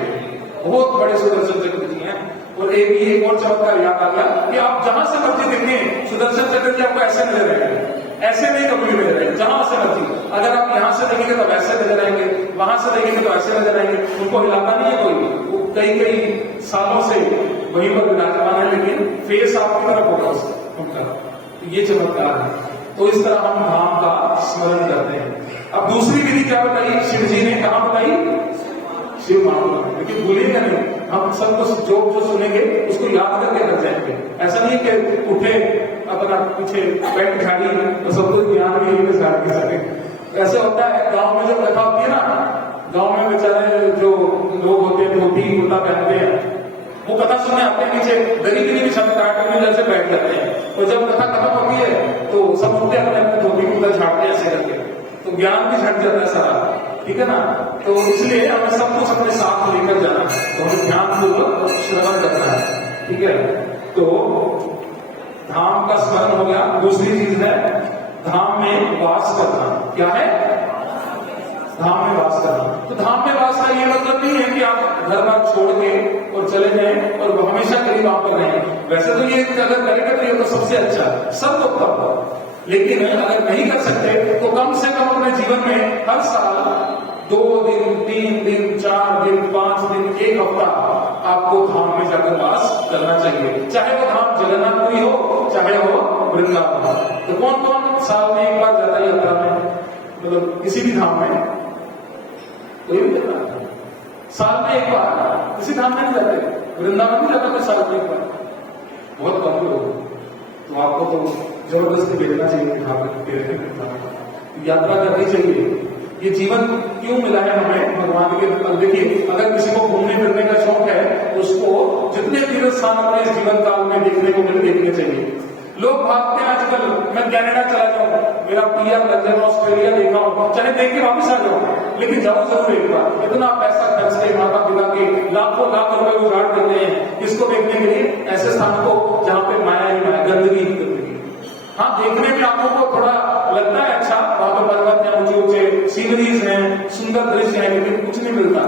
बहुत बड़े सुदर्शन चक्र जी हैं। और एक और चमत्कार याद आ गया कि आप जहां से मर्जी देखें सुदर्शन चक्र जी आपको ऐसे नजर आएंगे, ऐसे नहीं कभी नजर आएंगे, जहां से मर्जी। अगर आप यहां से देखेंगे तो वैसे नजर आएंगे, वहां से देखेंगे तो ऐसे नजर आएंगे। उनको हिलाता नहीं है कोई, वो कई सालों से वहीं पर विराजमान है, लेकिन फेस आपकी तरफ होगा उसका। ये चमत्कार है। तो इस तरह हम धाम का स्मरण करते हैं। अब दूसरी विधि क्या बताई शिव जी ने, कहां बताई, शिव महापुराण। लेकिन भूलिएगा नहीं, हम सब कुछ जो सुनेंगे उसको याद करके कर जाएंगे। ऐसा नहीं कि उठे अपना पीछे पैंट झाड़ी तो सब कुछ ज्ञान भी झाड़ के सके। ऐसे होता है गांव में जब कथा होती है ना, गांव में बेचारे जो लोग होते हैं धोती कुर्ता पहनते हैं, वो कथा सुनने आते हैं, नीचे दरी की छत काट के जैसे बैठ जाते हैं। और जब कथा खत्म होती है तो सब उठते अपने अपने धोती कुर्ता झाड़ते हैं ऐसे करके, तो ज्ञान भी झट जाता है सारा, ठीक है ना। तो इसलिए हमें सब कुछ अपने साथ लेकर जाना है, तो हमें ध्यानपूर्वक श्रवण करना है, ठीक है। तो धाम का स्मरण हो गया। दूसरी चीज है धाम में वास करना। क्या है, धाम में वास करना। तो धाम में वास का ये मतलब नहीं है कि आप घर बार छोड़ के और चले जाएं और हमेशा करीब वहां पर रहें। वैसे तो ये अगर करेंगे तो ये तो सबसे अच्छा, सब तो उत्तम। लेकिन अगर नहीं कर सकते तो कम से कम अपने जीवन में हर साल 2 दिन, 3 दिन, 4 दिन, 5 दिन, 1 हफ्ता आपको धाम में जाकर वास करना चाहिए। चाहे वो धाम जगन्नाथपुरी हो, चाहे वो वृंदावन हो। तो कौन कौन साल में एक बार जाता है यात्रा में, मतलब किसी भी धाम में, कोई भी जाता है साल में एक बार, किसी धाम में नहीं जाते, वृंदावन नहीं जाता कोई साल में एक बार, बहुत कम लोग। तो आपको तो जबरदस्ती भेजना चाहिए, यात्रा करनी चाहिए। ये जीवन क्यों मिला है हमें भगवान के। देखिए अगर किसी को घूमने फिरने का शौक है तो उसको जितने तीर्थ स्थान अपने जीवन काल में देखने को मिले देखने चाहिए। लोग भागते हैं आजकल, मैं कनाडा चला जाऊं, मेरा PR लग जाए, ऑस्ट्रेलिया देखा हूं, चाहे देख के वापस आ जाऊं, लेकिन जाऊं जरूर एक बार। इतना पैसा खर्च के माता पिता के लाखों लाख रुपए उजाड़ देते हैं इसको देखने के लिए, ऐसे स्थान को जहां पे माया ही माया, गंदगी। हाँ, देखने में आपको को थोड़ा लगता है अच्छा, वहां पर पर्वत है, ऊंचे ऊंचे सीनरीज हैं, सुंदर दृश्य है, लेकिन कुछ नहीं मिलता,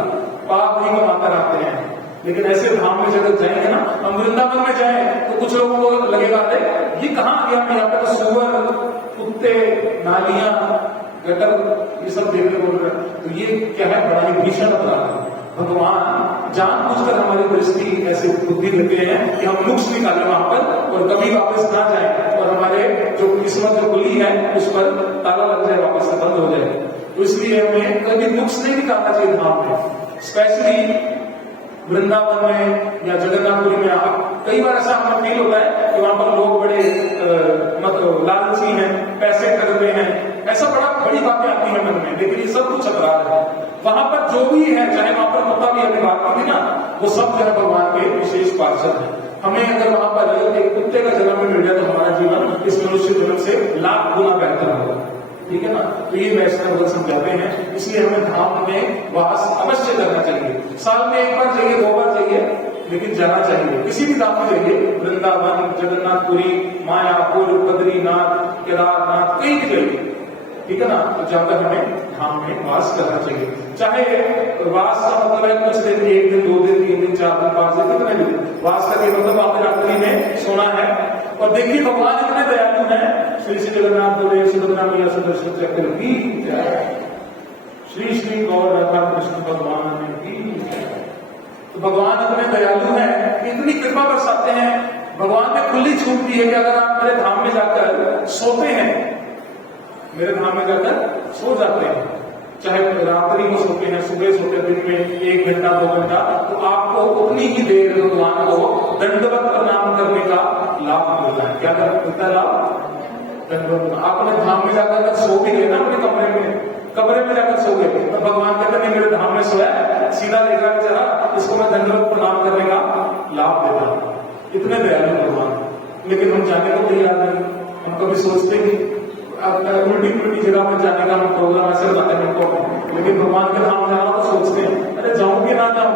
पाप ही कमाकर आते हैं। लेकिन ऐसे धाम में जब जाएंगे ना, हम वृंदावन में जाए तो कुछ लोगों को लगेगा अरे ये कहाँ आ गया, यहाँ पे तो सुअर, कुत्ते, नालियां, गटर, ये सब देखने को मिल रहा है। तो ये क्या है, बड़ा ही भीषण अपराध है। भगवान जानबूझकर हमारी दृष्टि ऐसे बुद्धि लगे हैं कि हम नुक्स निकालें वहां पर और कभी वापस ना जाए और हमारे जो किस्मत जो खुली है उस पर ताला लग जाए, वापस से बंद हो जाए। तो इसलिए हमें कभी नुक्स नहीं निकालना चाहिए धाम में, स्पेशली वृंदावन में या जगन्नाथपुरी में। आप कई बार ऐसा हमें फील होता है कि वहां पर लोग बड़े मतलब लालची हैं, पैसे खरीदते हैं, ऐसा बड़ी बातें आती है मन में, लेकिन ये सब कुछ अपराध है। वहां पर जो भी है, चाहे वहां पर कुत्ता भी अपनी बात की थी ना, वो सब जो है भगवान के विशेष पार्षद है। हमें अगर वहां पर एक कुत्ते का जन्म में मिल जाए तो हमारा जीवन इस मनुष्य जीवन से लाख गुना बेहतर होगा, ठीक है ना। तो ये वैष्णव समझाते हैं, इसलिए हमें धाम में वास अवश्य करना चाहिए। साल में एक बार जाइए, 2 बार जाइए, लेकिन जाना चाहिए। किसी भी धाम में जाइए, वृंदावन, जगन्नाथपुरी, मायापुर, बद्रीनाथ, केदारनाथ, कहीं भी जाइए, ठीक है ना। तो जाकर हमें धाम में वास करना चाहिए। चाहे वास का मतलब है कुछ दिन, 1 दिन, 2 दिन, 3 दिन, 4 दिन, 5 दिन, कितने दिन वास करके मतलब आपने रात्रि में सोना है। और देखिए भगवान इतने दयालु हैं, श्री श्री जगन्नाथ बोले सुभद्रा मैया सुदर्शन चक्र की जय, श्री श्री गौर राधा कृष्ण भगवान की। तो भगवान इतने दयालु हैं कि इतनी कृपा बरसाते हैं। भगवान ने खुली छूट दी है कि अगर आप मेरे धाम में जाकर सोते हैं, मेरे धाम में जाकर सो जाते हैं, चाहे रात्रि को सोते हैं, सुबह सोते हैं, दिन में 1 घंटा 2 घंटा, तो आपको उतनी ही देर भगवान को दंडवत प्रणाम करने का लाभ मिलता है। क्या मिलता है लाभ? दंडवत। आप अपने धाम में जाकर सो भी गए ना, अपने कमरे में जाकर सो गए, तो भगवान कहते नहीं मेरे धाम में सोया, सीधा लेकर चला, इसको मैं दंडवत प्रणाम करने का लाभ देता हूं। इतने दयालु भगवान, लेकिन हम जाने को तैयार नहीं। हम कभी सोचते नहीं, उल्टी जगह पर जाने का हम प्रोग्राम ऐसे बनाते हैं हमको, लेकिन भगवान के धाम जाना तो सोचते हैं अरे जाऊं कि ना जाऊं,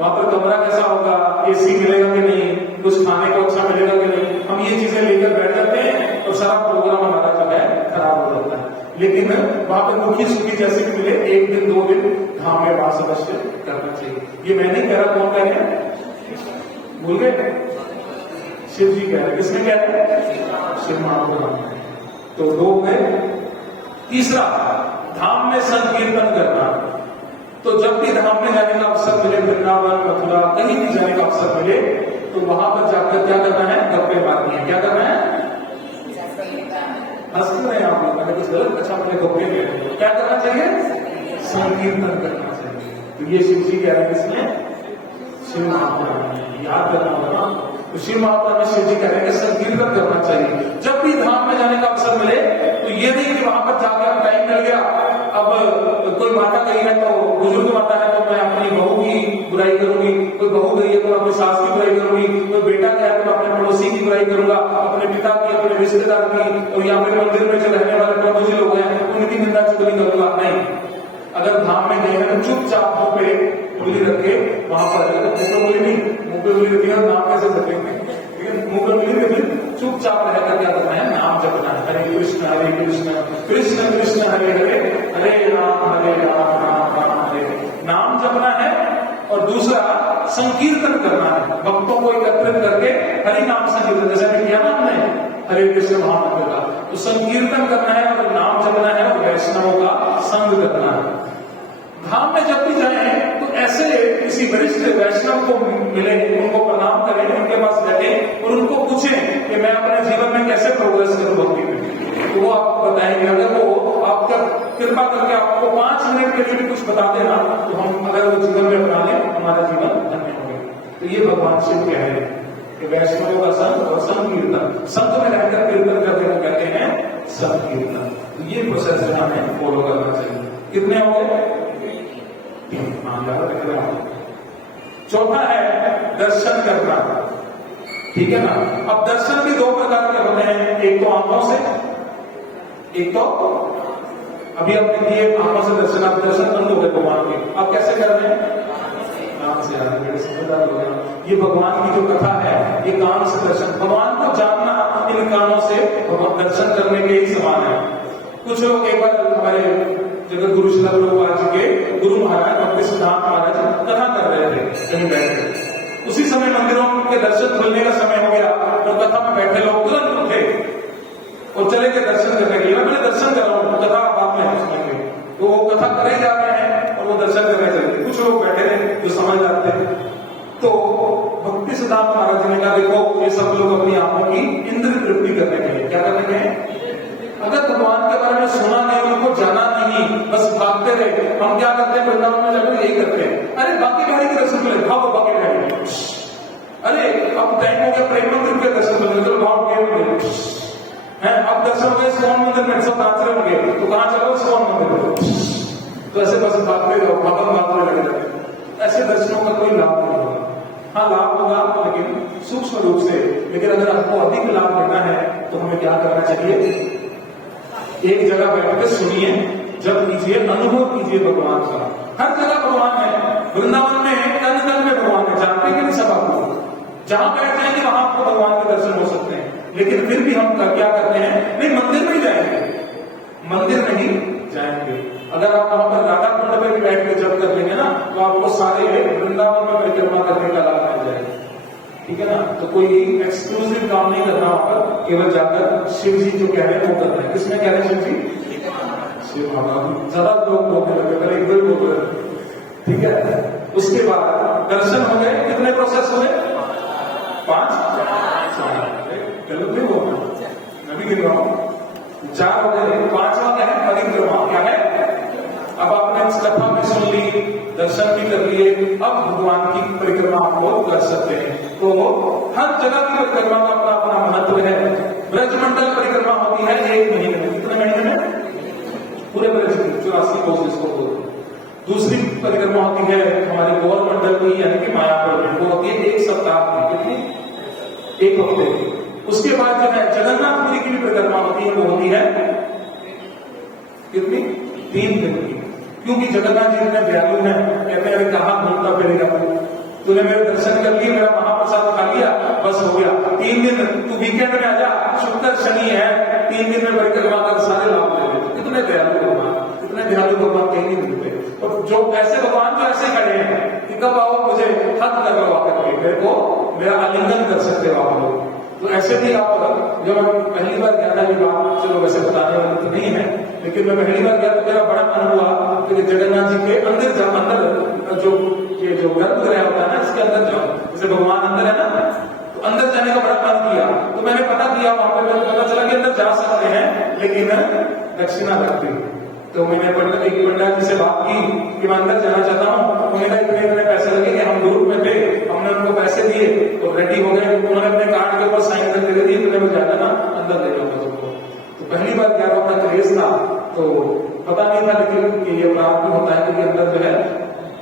वहां पर कमरा कैसा होगा, एसी मिलेगा कि नहीं, कुछ खाने को अच्छा मिलेगा कि नहीं, हम ये चीजें लेकर बैठ जाते हैं और सारा प्रोग्राम हमारा जो है खराब हो जाता है। लेकिन वहां पर मुखी सुखी जैसे भी मिले, 1 दिन 2 दिन धाम में वास अवश्य करना चाहिए। ये मैं नहीं कह रहा, कौन कह रहे हैं? भूल गए? शिव जी कह रहे हैं। किसने कह रहे हैं? शिव महापुराण। तो 2 है। तीसरा, धाम में संकीर्तन करना। तो जब भी धाम में जाने का अवसर मिले, वृंदावन, मथुरा, कहीं भी जाने का अवसर मिले, तो वहां पर जाकर क्या करना है? गप्पे मारनी है। क्या करना है? हंसते रहे आप लोग, कुछ गलत, अच्छा अपने गप्पे में क्या करना चाहिए? संकीर्तन करना चाहिए। तो ये शिव जी कह रहे हैं, किसने? शिव महापुराण में। याद करना होगा। तो शिव महापुराण में शिव जी कह रहे हैं कि संकीर्तन करना चाहिए। जब भी धाम में जाने का अवसर मिले, तो ये नहीं कि वहां पर जाकर अब टाइम मिल गया, अब कोई माता गई है तो बुजुर्ग माता है तो मैं अपनी बहू की बुराई करूंगी, कोई बहू गई है तो अपनी सास की बुराई करूंगी, कोई बेटा गया है तो अपने पड़ोसी की बुराई करूंगा, अपने पिता की, अपने रिश्तेदार की, और यहाँ पे मंदिर में जो रहने वाले प्रभु जी लोग हैं उनकी निंदा चुगली करूंगा नहीं। अगर धाम में गए हैं तो चुपचाप मुंह पे उंगली रखे, वहां पर उंगली नहीं, मुंह पे उंगली रखी और नाम कैसे रखेंगे, ठीक है, मुंह पे उंगली रखी, चुपचाप रहकर क्या करना है? नाम जपना है। हरे कृष्ण कृष्ण कृष्ण हरे हरे, हरे राम राम राम हरे। नाम जपना है। और दूसरा, संकीर्तन करना है, भक्तों को एकत्रित करके हरि नाम संकीर्तन, जैसे अभी किया ना हमने हरे कृष्ण महामंत्र का, तो संकीर्तन करना है और नाम जपना है और वैष्णवों का संग करना है। धाम में जब भी जाए तो ऐसे किसी वरिष्ठ वैष्णव को मिले, उनको प्रणाम करें, उनके पास बैठे और उनको पूछें कि मैं अपने जीवन में कैसे प्रोग्रेस करूं भक्ति में। तो वो आपको बताएंगे। अगर वो आपका कृपा करके आपको 5 मिनट के लिए भी कुछ बता देना, तो हम अगर वो जीवन में अपना लें, हमारा जीवन धन्य हो गया। तो ये भगवान शिव कह रहे हैं कि वैष्णवों का संग और संकीर्तन, संग में रहकर कीर्तन करते हैं, कहते हैं संकीर्तन। तो ये प्रोसेस जो हमें फॉलो करना चाहिए। कितने हो गए? 3। चौथा है दर्शन करना, ठीक है ना। अब दर्शन भी 2 प्रकार के होते हैं, एक तो आंखों से, एक तो अभी आपने किए आंखों से दर्शन, आप दर्शन बंद हो गए भगवान के, आप कैसे कर रहे हैं? कान से। समझदार हो गया। ये भगवान की जो कथा है, ये कान से दर्शन, भगवान को जानना इन कानों से दर्शन करने के ही समान है। कुछ लोग एक बार हमारे जगत गुरु श्री प्रभुपाद जी के गुरु महाराज भक्ति सिद्धांत महाराज कथा कर रहे थे कहीं बैठ के, उसी समय मंदिरों के दर्शन खुलने का समय हो गया और कथा में बैठे लोग तुरंत उठे और चले के दर्शन करने के लिए। मैं पहले दर्शन कर रहा हूँ, कथा बाद में सुनेंगे। तो वो कथा करे जा रहे हैं और वो दर्शन करने चले। कुछ लोग बैठे थे जो समझदार थे, तो भक्ति सिद्धांत महाराज जी ने कहा देखो ये सब लोग अपनी आंखों की इंद्र तृप्ति करने के लिए क्या करने के हैं, अगर भगवान के बारे में सुना नहीं, उनको जाना नहीं, बस भागते रहे। हम क्या करते हैं वृंदावन में जाकर यही करते हैं, अरे बाकी गाड़ी के दर्शन मिले भागो बाकी गाड़ी, अरे अब टाइम हो गया प्रेम मंदिर के दर्शन मिले तो भाव के है, अब दर्शन हो गए इस्कॉन मंदिर में सब नाच रहे होंगे तो कहां चलो इस्कॉन मंदिर में, तो ऐसे बस भागते रहो भागने लगे रहते। ऐसे दर्शनों का कोई लाभ नहीं होगा। हाँ लाभ होगा लेकिन सूक्ष्म रूप से। लेकिन अगर आपको अधिक लाभ लेना है तो हमें क्या करना चाहिए, एक जगह बैठ के सुनिए, जब कीजिए, अनुभव कीजिए भगवान का। हर जगह भगवान है, वृंदावन में तन तन में भगवान है, जानते कि नहीं सब आपको। जहां बैठ जाएंगे वहां आपको भगवान के दर्शन हो सकते हैं। लेकिन फिर भी हम क्या करते हैं, नहीं मंदिर में ही जाएंगे, मंदिर में ही जाएंगे। अगर आप वहां पर राधा कुंड में भी बैठ के जब कर लेंगे ना तो आपको सारे वृंदावन में परिक्रमा करने का लाभ मिल जाएगा, ठीक है ना। तो कोई एक्सक्लूसिव काम नहीं करना वहां पर, केवल जाकर शिव जी जो कह रहे हैं वो करना है। किसमें कह रहे हैं शिव जी, शिव भगवान। ज्यादा लोग बोलने लगे, पहले एक दो ही बोल रहे, ठीक है। उसके बाद दर्शन हो गए, कितने प्रोसेस हो गए, 5 गलत नहीं बोलना, मैं भी गिन रहा हूं, 4 हो गए। 5वां क्या है, परिक्रमा। क्या है, अब आपने कथा में सुन ली, दर्शन भी कर लिए, अब भगवान की परिक्रमा आपको कर सकते हैं। तो हर जगह की परिक्रमा का अपना अपना महत्व है। ब्रजमंडल परिक्रमा होती है 1 महीने में, कितने महीने में, पूरे ब्रज 84 कोस इसको बोलते हैं। दूसरी परिक्रमा होती है हमारे गौर मंडल की, यानी कि मायापुर में, वो होती है 1 सप्ताह की, कितनी, 1 हफ्ते की। उसके बाद जो है जगन्नाथपुरी की भी परिक्रमा होती है, वो होती है कितनी, 3 दिन की। क्योंकि जगन्नाथ जी इतने दयालु हैं, कहते हैं कहां घूमता फिरेगा, तूने मेरे दर्शन कर लिए, मेरा महाप्रसाद खा लिया, बस हो गया। 3 दिन तू वीकेंड में आजा, शुक्र शनि है, 3 दिन में परिक्रमा कर सारे लाभ ले ले। कितने दयालु भगवान, कितने दयालु भगवान कहीं नहीं मिलते। और जो ऐसे भगवान जो ऐसे खड़े हैं कि कब आओ मुझे हक कर लो आकर के, मेरे को मेरा आलिंगन कर सकते हो आप लोग। तो ऐसे भी आप, जब मैं पहली बार गया था, ये बात चलो वैसे बताने वाली तो नहीं है, लेकिन मैं पहली बार गया तो मेरा बड़ा मन हुआ कि जगन्नाथ जी के अंदर जो ये जो गर्भगृह होता है ना, इसके अंदर जाओ, जैसे भगवान अंदर है ना, तो अंदर जाने का बड़ा मन किया। तो मैंने पता किया वहां पे, मेरे पता चला कि अंदर जा सकते हैं लेकिन दक्षिणा लगती। तो मैंने एक पंडित जी से बात की कि मैं अंदर जाना चाहता हूँ, उन्होंने इतने पैसे लगे कि हम ग्रुप में थे, हमने उनको पैसे दिए और रेडी हो गए, उन्होंने अपने कार्ड के ऊपर साइन करके दे दिए, तुम्हें जाना ना अंदर ले जाऊंगा तुमको। तो पहली बार 11 का क्रेज था, तो पता नहीं था लेकिन कि ये प्राप्त होता है, क्योंकि अंदर जो है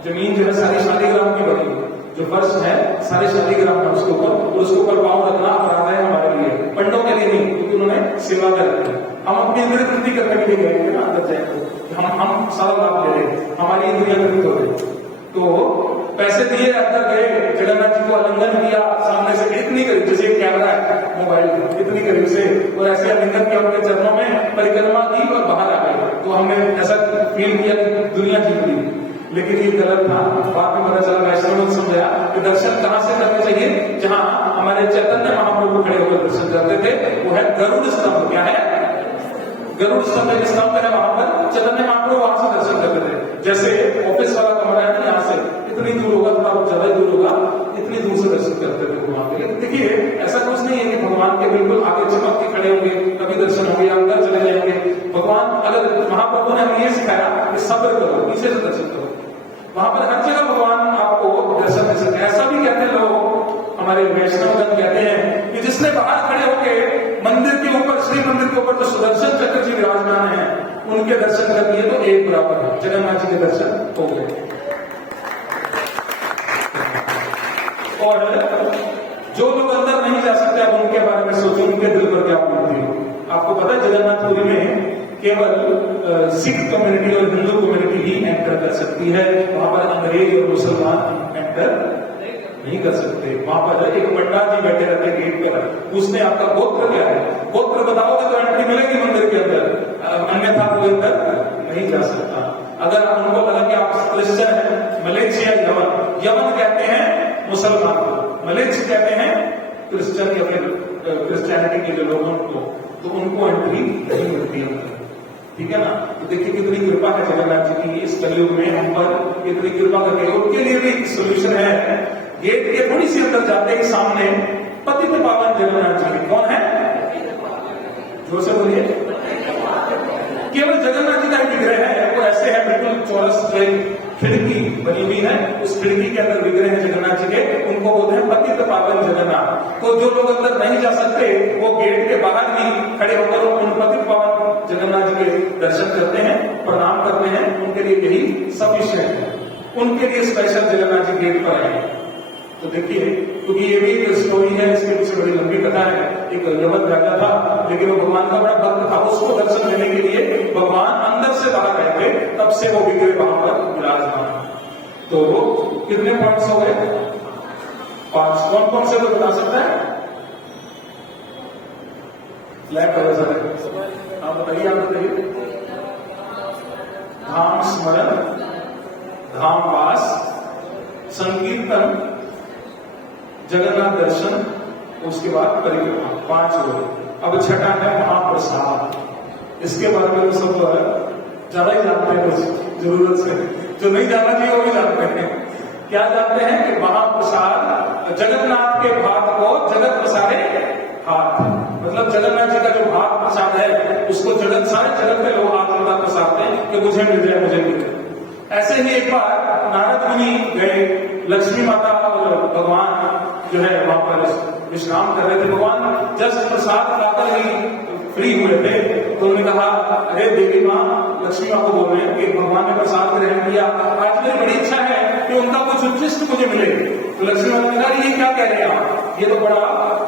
जमीन जो है सारी शालीग्राम की बनी, जो फर्श है सारे शालीग्राम है उसके ऊपर, और उसके ऊपर पाँव रखना अपराध है हमारे लिए, पंडों के लिए नहीं, क्योंकि उन्होंने सेवा कर रखी है। हम अपनी इंद्रिय तृप्ति करने के लिए गए थे ना अंदर जाए, तो हम सारा लाभ ले रहे, हमारी इंद्रिया तृप्त हो गई। तो पैसे दिए, अंदर गए, जगन्नाथ जी को आलिंगन किया, सामने से इतनी करीब, जैसे कैमरा है मोबाइल, इतनी करीब से, और ऐसे आलिंगन किया अपने चरणों में, परिक्रमा की और बाहर आ गए। तो हमने ऐसा फील किया कि दुनिया जीत ली, लेकिन ये गलत था। बाद में पता चला, वैष्णव ने समझाया कि दर्शन कहां से करने चाहिए, जहां हमारे चैतन्य महाप्रभु खड़े होकर दर्शन करते थे, वो है गरुड़ स्तंभ। क्या है, गरुड़ स्तंभ जिस स्तंभ है वहां पर चैतन्य महाप्रभु वहां से दर्शन करते थे। जैसे ऑफिस वाला कमरा है ना, यहाँ से इतनी दूर होगा, थोड़ा ज्यादा दूर होगा, इतनी दूर से दर्शन करते थे भगवान के। देखिए ऐसा कुछ नहीं है कि भगवान के बिल्कुल आगे चिपक के खड़े होंगे, कभी दर्शन होंगे, अंदर चले जाएंगे। भगवान, अगर महाप्रभु ने हमें ये सिखाया कि सब्र करो, पीछे से दर्शन करो, वहां पर हर जगह भगवान आपको दर्शन दे सकते। ऐसा भी कहते हैं लोग, हमारे वैष्णवगण कहते हैं कि जिसने बाहर खड़े होकर मंदिर के ऊपर, श्री मंदिर के ऊपर जो सुदर्शन चक्र जी विराजमान है, उनके दर्शन कर लिए तो एक बराबर है, जगन्नाथ जी के दर्शन हो गए। और जो लोग अंदर नहीं जा सकते, अब उनके बारे में सोचो, उनके दिल पर क्या बीतती हो। आपको पता है जगन्नाथपुरी में केवल सिख कम्युनिटी और हिंदू कम्युनिटी ही एंटर कर सकती है, वहां पर अंग्रेज और मुसलमान एंटर नहीं कर सकते। वहां पर एक पंडित जी बैठे रहते गेट पर, पूछते आपका गोत्र क्या है, गोत्र बताओगे तो एंट्री मिलेगी मंदिर के अंदर, अन्यथा कोई अंदर नहीं जा सकता। अगर उनको लगा कि आप क्रिश्चियन है, मलेशिया, यमन कहते हैं मुसलमान, नॉलेज कहते हैं क्रिश्चियन या फिर क्रिश्चियनिटी के जो लोगों को, तो उनको एंट्री नहीं मिलती है। ठीक है ना। तो देखिए कितनी कृपा है जगन्नाथ जी की इस कलयुग में हम पर, कितनी कृपा करके उनके लिए भी सोल्यूशन है। गेट के थोड़ी सी अंदर जाते ही सामने पतित पावन जगन्नाथ जी। कौन है? जोर से बोलिए। केवल जगन्नाथ जी का ही विग्रह है, वो ऐसे है बिल्कुल चौरस खिड़की बनी हुई है, उस खिड़की के अंदर विग्रह है जगन्नाथ जी के, उनको बोलते हैं पतित पावन जगन्नाथ। तो जो लोग अंदर नहीं जा सकते वो गेट के बाहर ही खड़े होकर उन पतित पावन जगन्नाथ जी के दर्शन करते हैं, प्रणाम करते हैं। उनके लिए यही सफिशिएंट है, उनके लिए स्पेशल जगन्नाथ जी गेट पर आए। तो देखिए, क्योंकि ये भी एक स्टोरी है, इसके पीछे बड़ी लंबी कथा है। एक यमन राजा था, लेकिन वो भगवान का बड़ा भक्त था, उसको दर्शन देने के लिए भगवान अंदर से बाहर आए थे, तब से वो विग्रह वहां पर विराजमान। तो कितने पॉइंट्स हो गए? 5। कौन कौन से तो बता सकता है? फ्लैग करो सर, आप बताइए, आप बताइए। धाम स्मरण, धाम वास, संकीर्तन, जगन्नाथ दर्शन, उसके बाद परिक्रमा। 5 हो गए। अब छठा है महाप्रसाद। इसके बारे में सब ज्यादा ही जानते हैं कुछ जरूरत से, जो नहीं जानना चाहिए वो भी जानते हैं। क्या जानते हैं कि महाप्रसाद जगन्नाथ के भाग को जगत प्रसारे हाथ, मतलब जगन्नाथ जी का जो भाग प्रसाद है उसको जगत, सारे जगत के लोग हाथ लगा प्रसादते हैं कि मुझे मिल जाए, मुझे मिल जाए। ऐसे ही एक बार नारद मुनि गए, लक्ष्मी माता और भगवान जो है वहां पर विश्राम कर रहे थे। भगवान जस्ट प्रसाद खाकर ही फ्री हुए थे, तो उन्होंने कहा, अरे देवी माँ, लक्ष्मी माँ को बोल रहे हैं कि भगवान ने प्रसाद ग्रहण किया, आज मेरी बड़ी इच्छा है कि उनका कुछ उच्छिष्ट मुझे मिले। तो लक्ष्मी माता ने कहा, ये क्या कह रहे हैं आप, ये तो बड़ा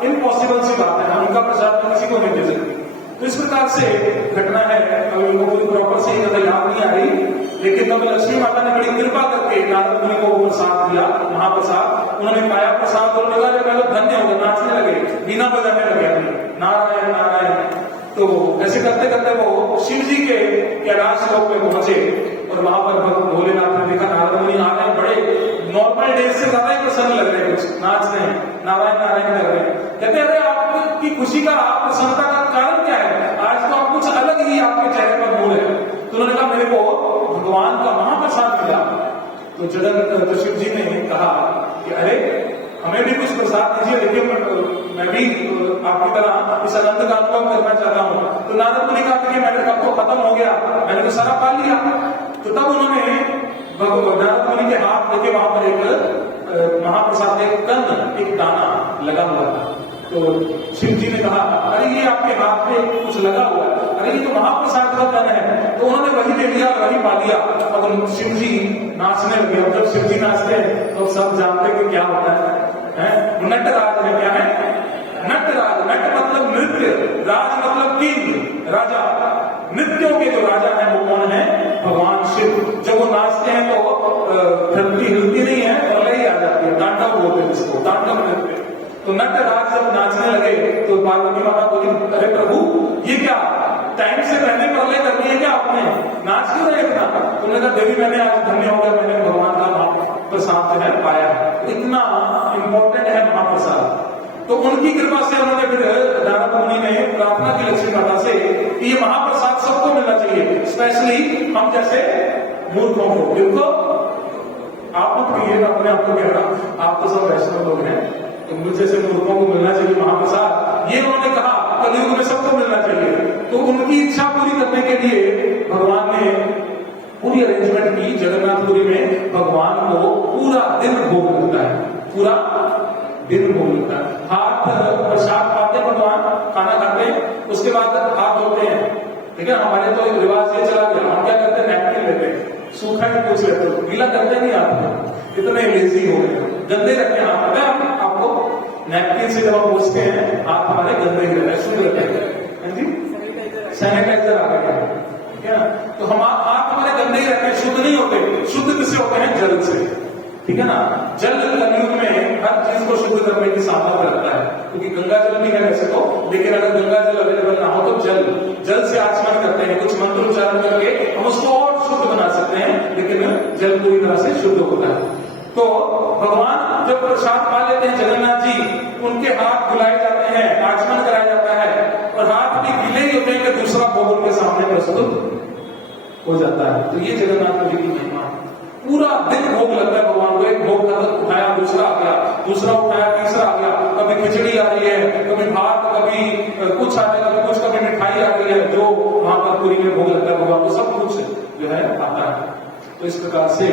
इम्पॉसिबल सी बात है, हम उनका प्रसाद तो किसी को नहीं दे सकते। तो इस प्रकार से घटना है, उनको पूरी प्रॉपर से याद नहीं आ रही, लेकिन तो लक्ष्मी माता ने बड़ी कृपा करके नारद मुनि को प्रसाद दिया, महाप्रसाद। उन्होंने पाया प्रसाद और लगा, मैं तो धन्य हो गए, नाचने लगे, बीना बजाने लगे, नारायण नारायण। तो ऐसे करते करते वो शिव जी के कैलाश लोक में पहुंचे और वहां पर भोलेनाथ ने देखा नारद मुनि आ रहे हैं, बड़े नॉर्मल डेज से ज्यादा ही प्रसन्न लग रहे हैं, कुछ नाच रहे हैं, नारायण नारायण कर रहे हैं। कहते हैं, अरे आपकी खुशी का, आप प्रसन्नता का कारण क्या है? आज तो आप कुछ अलग ही आपके चेहरे पर बोल है। तो उन्होंने कहा, मेरे को भगवान का महाप्रसाद मिला। तो जगन शिव जी ने कहा कि अरे हमें भी कुछ प्रसाद दीजिए, देखिए मैं भी आपकी तरह इस आनंद का अनुभव करना चाहता हूँ। तो नारद मुनि कहा कि मैंने कब तो खत्म हो गया, मैंने तो सारा पा लिया। तो तब उन्होंने नारद मुनि के हाथ लेके वहां पर एक महाप्रसाद, एक कण, एक दाना लगा हुआ था। तो शिव जी ने कहा, अरे ये आपके हाथ में कुछ लगा हुआ है, अरे ये तो महाप्रसाद का कण है। तो उन्होंने वही ले लिया, वही पा लिया। अब शिव जी नाचने लगे। अब जब शिव जी नाचते हैं तो सब जानते हैं कि क्या होता है, नटराज है। क्या है? नटराज। नट मतलब नृत्य, राज मतलब किंग, राजा। नृत्यों के जो राजा है वो कौन है? भगवान शिव। जब वो नाचते हैं तो धरती हिलती नहीं है, प्रलय ही आ जाती है, तांडव बोलते हैं इसको, तांडव नृत्य। तो नटराज जब नाचने लगे तो पार्वती माता बोली, अरे प्रभु ये क्या, टाइम से पहले प्रलय कर दिए क्या आपने, नाच क्यों रहे इतना? उन्होंने कहा, देवी मैंने आज धन्य हो गया, मैंने भगवान का महाप्रसाद जो है पाया है। इतना इंपॉर्टेंट है महाप्रसाद। तो उनकी कृपा से उन्होंने फिर नारद मुनि ने प्रार्थना की लक्ष्मी माता से कि ये महाप्रसाद सबको मिलना चाहिए, स्पेशली हम जैसे मूर्खों को। देखो आप तो कहिए, अपने आप को कह रहा, आप तो सब वैष्णव लोग हैं, तो मुझ जैसे मूर्खों को मिलना चाहिए महाप्रसाद, ये उन्होंने कहा कलयुग में सबको मिलना चाहिए। तो उनकी इच्छा पूरी करने के लिए भगवान ने पूरी अरेंजमेंट की। जगन्नाथपुरी में भगवान को पूरा दिन भोग मिलता है, पूरा दिन भोग मिलता है। हाथ प्रसाद पाते भगवान, खाना खाते हैं, उसके बाद हाथ धोते हैं। ठीक है, हमारे तो रिवाज ये चला गया, हम क्या करते हैं, नैपकिन लेते हैं, सूखा ही पूछ लेते हो, गीला करते नहीं आपको, इतने लेजी हो गए, गंदे रखते हैं हाथ। पता है आपको, नैपकिन से जब हम पूछते हैं हाथ हमारे गंदे ही रहते हैं, शुद्ध रहते हैं, सैनिटाइजर आ गया है क्या? तो हम हाथ हमारे गंदे ही रहते हैं, शुद्ध नहीं होते। शुद्ध किससे होते हैं? जल से। ठीक है ना। जल कलयुग में हर चीज को शुद्ध करने की सामर्थ्य रखता है, क्योंकि गंगा जल भी है वैसे तो, लेकिन अगर गंगा जल अवेलेबल ना हो तो जल से आचमन करते हैं, कुछ मंत्र उच्चारण करके हम उसको और शुद्ध बना सकते हैं, लेकिन जल पूरी तरह से शुद्ध होता है। तो भगवान जब प्रसाद पा लेते हैं जगन्नाथ जी, उनके हाथ धुलाए जाते हैं, आचमन कराया जाता है और हाथ भी गीले ही होते हैं कि दूसरा भोग उनके सामने प्रस्तुत हो जाता है। तो ये जगन्नाथ जी की महिमा है। पूरा दिन भोग लगता है भगवान को, एक भोग उठाया, दूसरा आ गया, दूसरा उठाया, तीसरा आ गया, कभी खिचड़ी आ रही है, कभी भात, कभी कुछ आ रहा है, कभी कुछ, कभी मिठाई आ रही है, जो वहां पर पूरी में भोग लगता है भगवान को, सब कुछ जो है आता है। तो इस प्रकार से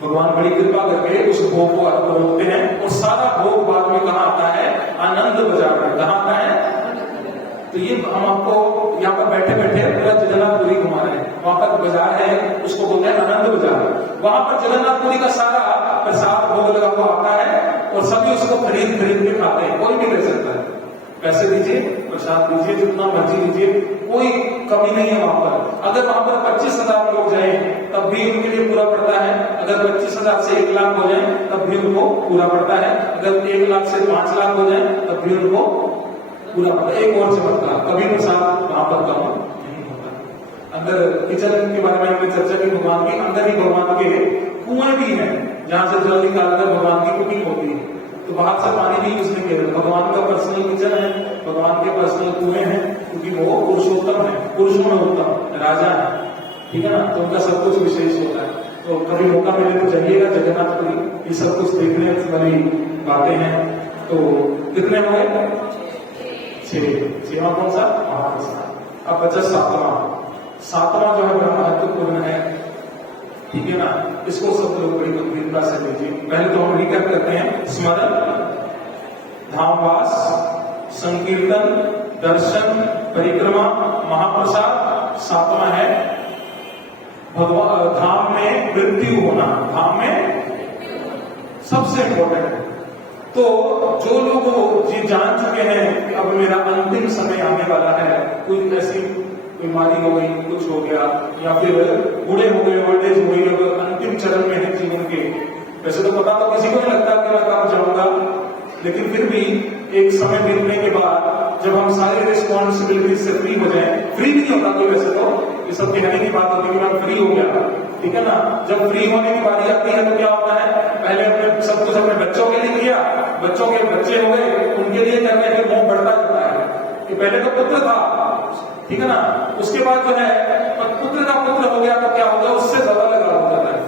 भगवान बड़ी कृपा करके उस भोग को रोकते हैं और सारा भोग बाद में कहाँ आता है? आनंद बाजार में। कहाँ आता है? तो ये हम आपको यहाँ पर बैठे बैठे पूरा जगन्नाथपुरी घुमा रहे हैं। वहां पर बाजार है, उसको बोलते हैं आनंद बाजार। वहां पर जगन्नाथपुरी का सारा प्रसाद भोग लगा हुआ आता है और सभी उसको खरीद खरीद के खाते हैं। कोई भी ले सकता है, पैसे दीजिए, प्रसाद दीजिए, जितना मर्जी दीजिए, कोई कमी नहीं है वहां पर। अगर वहां पर 25,000 लोग जाए तब भी उनके लिए पूरा पड़ता है। अगर 25,000 से 1 लाख हो जाए तब भी उनको पूरा पड़ता है। अगर 1 लाख से 5 लाख हो जाए तब भी उनको पूरा पड़ता है। एक और चमत्कार, कभी प्रसाद वहां पर कम नहीं होता। अंदर किचन के बारे में हमने चर्चा की, भगवान के अंदर ही भगवान के कुएं भी है जहां से जल निकालकर भगवान की कुकिंग होती है। तो बाहर से पानी नहीं यूज नहीं किया, भगवान का पर्सनल किचन है, भगवान के पर्सनल कुएं हैं, क्योंकि वो पुरुषोत्तम है, पुरुषों में उत्तम राजा है, ठीक है ना। तो उनका सब कुछ विशेष होता है। तो कभी मौका मिले तो जाइएगा जगन्नाथपुरी, ये सब कुछ देखने वाली बातें हैं। तो कितने हुए? 6वां कौन सा? महाप्रसाद। अब बचा 7वां जो है बड़ा महत्वपूर्ण है, ठीक है ना। इसको सब लोग बड़ी गंभीरता से लीजिए। पहले तो हम रिकैप करते हैं। स्मरण, धामवास, संकीर्तन, दर्शन, परिक्रमा, महाप्रसाद। 7वां है भगवान धाम में मृत्यु होना। धाम में सबसे इंपॉर्टेंट है। तो जो लोग ये जान चुके हैं कि अब मेरा अंतिम समय आने वाला है, कोई ऐसी बीमारी हो गई, कुछ हो गया, या फिर बूढ़े हो गए, ओल्ड एज हो गई, अगर अंतिम चरण में है जीवन के, वैसे तो पता तो किसी को नहीं लगता कि मैं कब जाऊंगा, लेकिन फिर भी एक समय बीतने के बाद जब हम सारे रिस्पॉन्सिबिलिटी से फ्री हो जाए, फ्री नहीं होता कोई वैसे तो, ये सब कहने की बात होती है कि मैं फ्री हो गया, ठीक है ना। जब फ्री होने की बारी आती है तो क्या होता है? पहले अपने सब कुछ अपने बच्चों के लिए किया, बच्चों के बच्चे हो गए, उनके लिए करने के मोह बढ़ता जाता है कि पहले तो पुत्र था, ठीक है ना, उसके बाद जो है पुत्र का पुत्र हो गया तो क्या होगा? उससे ज्यादा लगाव हो जाता है।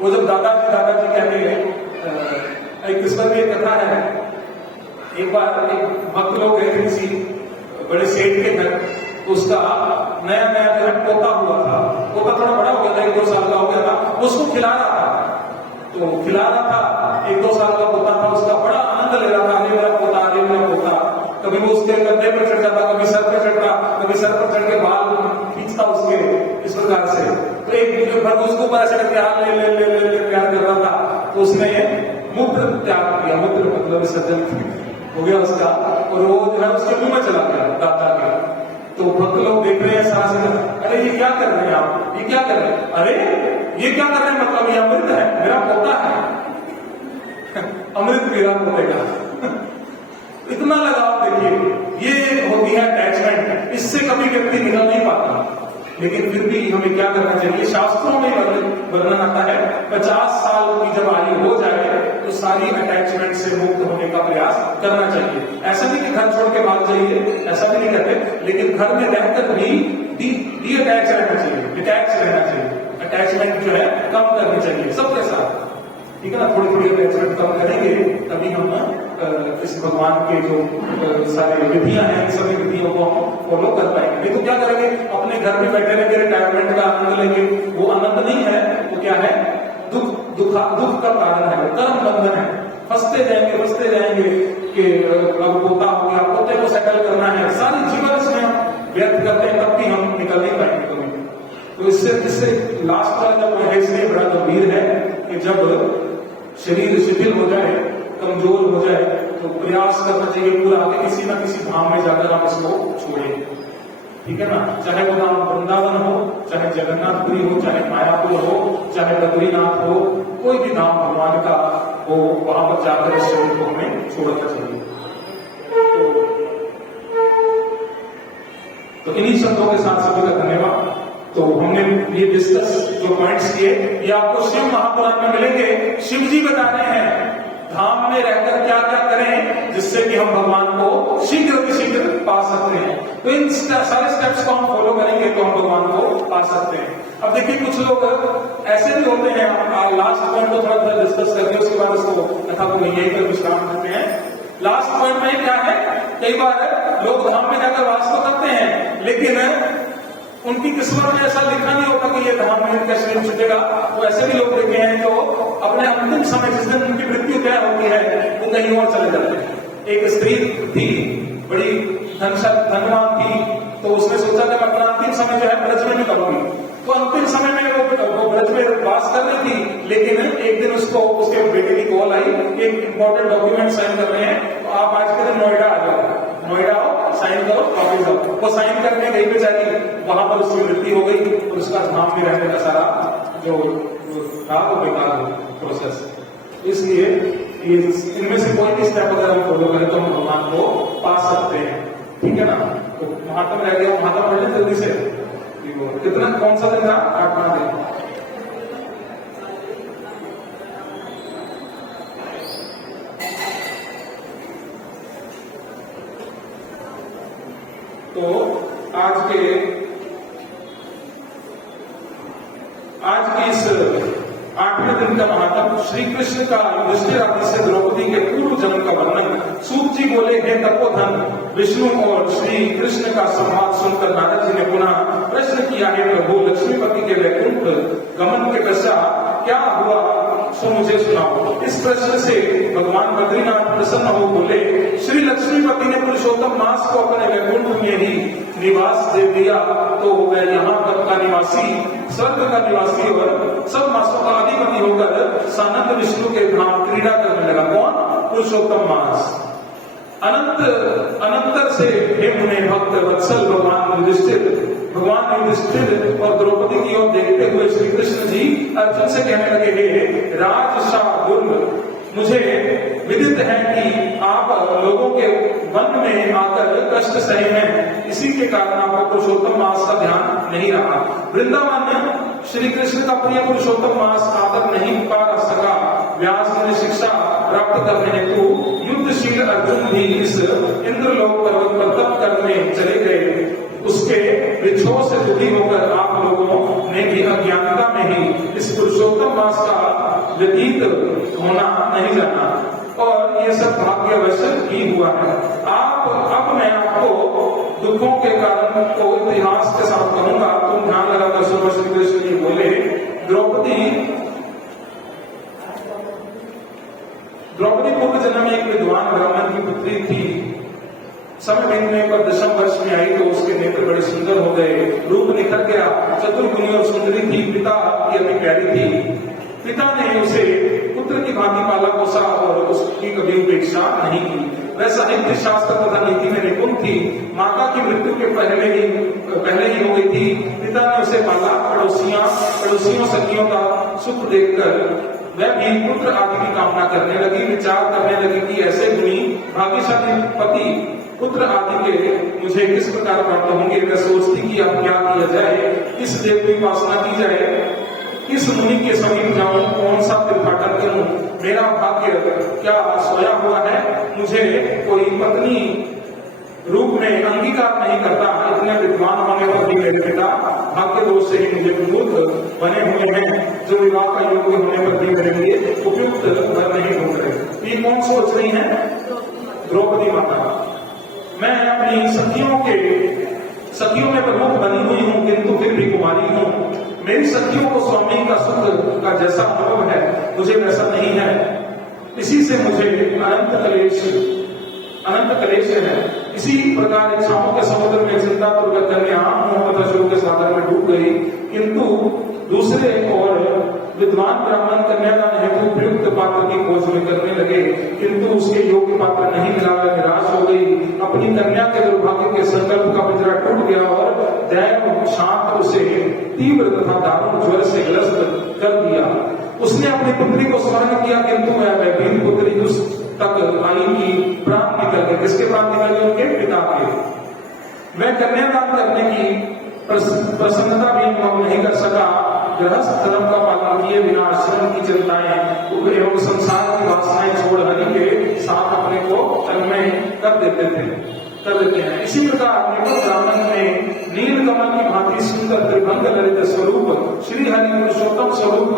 वो जब दादाजी कहते हैं, एक किस्मत में कथा है, एक बार एक भक्त लोग गए किसी बड़े सेठ के घर, तो उसका नया जो है पोता हुआ था। पोता थोड़ा बड़ा हो गया था, 1-2 साल का हो गया था, उसको खिला रहा था। तो खिला रहा था, 1-2 साल का पोता था, उसका बड़ा आनंद ले रहा था, अरे मेरा पोता, अरे मेरा पोता। कभी वो उसके कंधे पर चढ़ जाता, कभी सर पर चढ़ता, कभी सर पर चढ़ के बाल खींचता उसके, इस प्रकार से। तो एक जो भक्त उसको ऊपर ऐसे करके हाथ ले प्यार कर रहा था, तो उसने मूत्र त्याग किया, मूत्र मतलब विसर्जन हो गया उसका, और वो जो है उसके मुंह में चला गया दादा के। तो भक्त लोग देख रहे हैं सास, अरे ये क्या कर रहे हैं आप, ये क्या कर रहे हैं? अरे ये क्या कर रहे हैं? मतलब ये अमृत है, मेरा पोता है, अमृत मेरा पोते का। इतना लगाव देखिए, ये होती है अटैचमेंट, इससे कभी व्यक्ति निकल नहीं पाता। लेकिन फिर भी हमें क्या करना चाहिए? शास्त्रों में वर्णन आता है 50 साल की जब आयु हो जाए तो सारी अटैचमेंट से मुक्त होने का प्रयास करना चाहिए। ऐसा नहीं कि घर छोड़ के भाग जाइए, ऐसा भी नहीं कहते, लेकिन घर में रहकर भी डी अटैच रहना चाहिए, डिटैच रहना चाहिए। अटैचमेंट जो है कम करनी चाहिए सबके साथ, ठीक है ना। थोड़ी अटैचमेंट कम करेंगे तभी हम इस भगवान के जो सारे विधियां हैं, इन सभी विधियों को हम फॉलो कर पाएंगे। नहीं तो क्या करेंगे? अपने घर में बैठे रहेंगे, रिटायरमेंट का आनंद लेंगे, वो आनंद नहीं है, वो क्या है? दुख का कारण है, कर्म बंधन है। फंसते जाएंगे कि अब पोता हो गया, पोते को सेटल करना है, सारी जीवन इसमें हम व्यर्थ करते हैं, तब भी हम निकल नहीं पाएंगे कभी। तो इससे लास्ट वाला जब है, इसलिए बड़ा गंभीर है कि जब शरीर शिथिल हो जाए, कमजोर हो जाए, तो प्रयास करना चाहिए पूरा आगे किसी ना किसी धाम में जाकर आप इसको छोड़ें, ठीक है ना। चाहे वो धाम वृंदावन हो, चाहे जगन्नाथपुरी हो, चाहे मायापुर हो, चाहे बद्रीनाथ हो, कोई भी धाम भगवान का हो, वहां पर जाकर इस शरीर को हमें छोड़ना चाहिए। तो इन्हीं शब्दों के साथ सभी का धन्यवाद। तो हमने ये डिस्कस जो पॉइंट्स किए ये आपको शिव महापुराण में मिलेंगे। शिव जी बता रहे हैं धाम में रहकर क्या क्या करें जिससे कि हम भगवान को शीघ्र पा सकते हैं। तो इन सारे स्टेप्स को हम फॉलो करेंगे तो हम भगवान को पा सकते हैं। अब देखिए कुछ लोग ऐसे भी होते हैं, लास्ट पॉइंट को थोड़ा डिस्कस करके उसके बाद उसको कथा को यही पर विश्राम करते हैं। लास्ट पॉइंट में क्या है, कई बार लोग धाम में जाकर वास तो करते हैं लेकिन उनकी किस्मत में ऐसा लिखा नहीं होता कि ये धाम में इनका शरीर छूटेगा। वो ऐसे भी लोग देखे हैं जो अपने अंतिम समय जिस दिन उनकी मृत्यु तय होती है वो कहीं और चले जाते हैं। एक स्त्री थी, बड़ी धनवान थी, तो उसने सोचा कि मैं अपना अंतिम समय जो है ब्रज में निकालूंगी। तो अंतिम समय में वो ब्रज में वास कर रही थी, लेकिन एक दिन उसको उसके बेटे की कॉल आई, एक इंपॉर्टेंट डॉक्यूमेंट साइन कर रहे हैं, तो आप आज के दिन नोएडा आ जाओ, नोएडा आओ, साइन करो, वापिस आओ। वो साइन करने गई बेचारी, वहां पर उसकी मृत्यु हो गई और उसका धाम में रहने का सारा जो था वो बेकार प्रोसेस। इसलिए इनमें से कोई भी स्टेप अगर हम फॉलो करें तो हम भगवान को पा सकते हैं। ठीक है ना। तो महात्मा रह गया, महात्मा पढ़ लें जल्दी से। कितना कौन सा दिन था? 8वां दिन। तो आज के इस 8वें दिन का महात्मा श्री कृष्ण का युधिष्ठिर आदि से द्रौपदी के पूर्व जन्म का वर्णन। सूत जी बोले, हे तपोधन, विष्णु और श्री कृष्ण का संवाद सुनकर नारद जी ने पुनः प्रश्न किया, है प्रभु, लक्ष्मीपति के वैकुंठ गमन के पश्चात क्या हुआ सो मुझे सुनाओ। इस प्रश्न से भगवान बद्रीनाथ प्रसन्न हो बोले, श्री लक्ष्मीपति ने पुरुषोत्तम मास को अपने वैकुंठ में ही निवास दे दिया, तो वह यहाँ तक का निवासी, स्वर्ग का निवासी और सब मासों का अधिपति होकर सानंद विष्णु के धाम क्रीड़ा करने लगा। कौन? पुरुषोत्तम मास। अनंतर से हे मुने भक्त वत्सल भगवान युधिष्ठिर और द्रौपदी की ओर देखते हुए श्री कृष्ण जी अर्जुन से कहने लगे, हे राजशार्दूल, मुझे विदित है कि आप लोगों के वन में आकर कष्ट सहे हैं, इसी के कारण आपको पुरुषोत्तम मास का ध्यान नहीं रहा। वृंदावन में श्री कृष्ण का प्रिय पुरुषोत्तम मास आदर नहीं पा सका। व्यास जी ने शिक्षा प्राप्त करने हेतु युद्धशील अर्जुन भी इस इंद्रलोक पर्वत पर तप करने चले गए। उसके विक्षोभ से दुखी होकर आप लोगों ने भी अज्ञानता में ही इस पुरुषोत्तम मास का व्यतीत होना नहीं जाना, और ये सब भाग्यवश ही हुआ है। अब मैं आपको दुखों के कारण को इतिहास के साथ कहूंगा, तुम ध्यान लगाकर सुनो। श्री कृष्ण जी बोले, द्रौपदी पूर्व जन्म में एक विद्वान ब्राह्मण की पुत्री थी। समय बीतने पर 10वें वर्ष में आई तो उसके नेत्र बड़े सुंदर हो गए, रूप निखर गया, चतुर्गुणी और सुंदरी थी, पिता की अपनी प्यारी थी। पिता ने उसे पुत्र की भांति पाला पोसा और उसकी कभी उपेक्षा नहीं की। वह साहित्य शास्त्र तथा नीति में निपुण थी। माता की मृत्यु के पहले ही हो गई थी। पिता ने उसे पाला। पड़ोसियों सखियों का सुख देखकर वह भी पुत्र आदि की कामना करने लगी। विचार करने लगी कि ऐसे गुणी भाग्यशाली पति पुत्र आदि के मुझे किस प्रकार प्राप्त होंगे। वह सोचती कि अब क्या किया जाए, किस देव की उपासना की जाए, किस मुनि के समीप जाऊं, कौन सा तीर्थाटन करूं। मेरा भाग्य क्या सोया हुआ है, मुझे कोई पत्नी रूप में अंगीकार नहीं करता। इतने विद्वान होने पर भी मेरे पिता भाग्य दोष से ही मुझे विमुक्त बने हुए हैं, जो विवाह का योग्य होने पर भी मेरे लिए उपयुक्त वर नहीं ढूंढ रहे। ये कौन सोच रही है? द्रौपदी माता। मैं अपनी सखियों में प्रमुख बनी हुई हूँ, किंतु फिर भी कुमारी हूँ। मेरी सखियों को स्वामी का सुख का जैसा अनुभव है, मुझे वैसा नहीं है। इसी से मुझे अनंत कलेश है। इसी प्रकार इच्छाओं के समुद्र में चिंता पूर्वक कन्या मोह तथा शोक के सागर में डूब गई। किंतु दूसरे और विद्वान ब्राह्मण कन्यादान हेतु उपयुक्त पात्र की खोज में करने लगे, किंतु उसके योग्य पात्र नहीं मिला। वह निराश हो गई। अपनी कन्या के दुर्भाग्य के संकल्प का पिंजरा टूट गया और दैव शांत उसे तीव्र तथा दारुण ज्वर से ग्रस्त कर दिया। उसने अपनी पुत्री को स्मरण किया, किंतु वह भयभीत पुत्री उस तक आई कि प्राण निकल गए। किसके प्राण निकल गए? उनके पिता के। वह कन्यादान करने की प्रसन्नता भी अनुभव नहीं कर सका। गृहस्थ धर्म का पालन किए बिना आश्रम की चिंताएं एवं संसार की वासनाएं छोड़ हरि के साथ अपने को तन्मय कर देते हैं। इसी प्रकार निपुण ब्राह्मण ने नीलकमल की भांति सुंदर त्रिभंग ललित स्वरूप श्री हरि पुरुषोत्तम स्वरूप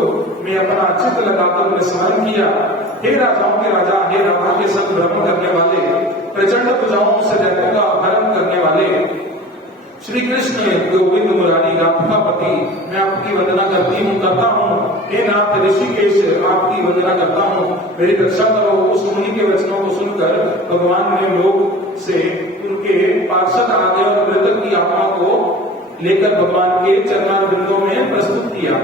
में अपना चित्त लगाकर उन्हें स्मरण किया। हे राजाओं के राजा, हे राधा के संग भ्रमण करने वाले, प्रचंड भुजाओं से दैत्यों का अपहरण करने वाले श्री कृष्ण गोविंद मुरारी राधिकापति, मैं आपकी वंदना करता हूँ। हे नाथ ऋषिकेश, आपकी वंदना करता हूँ, मेरी रक्षा करो। उस मुनि के वचनों को सुनकर भगवान ने लोग से उनके पार्षद आगे और मृतक की आत्मा को लेकर भगवान के चरणारविंदों में प्रस्तुत किया।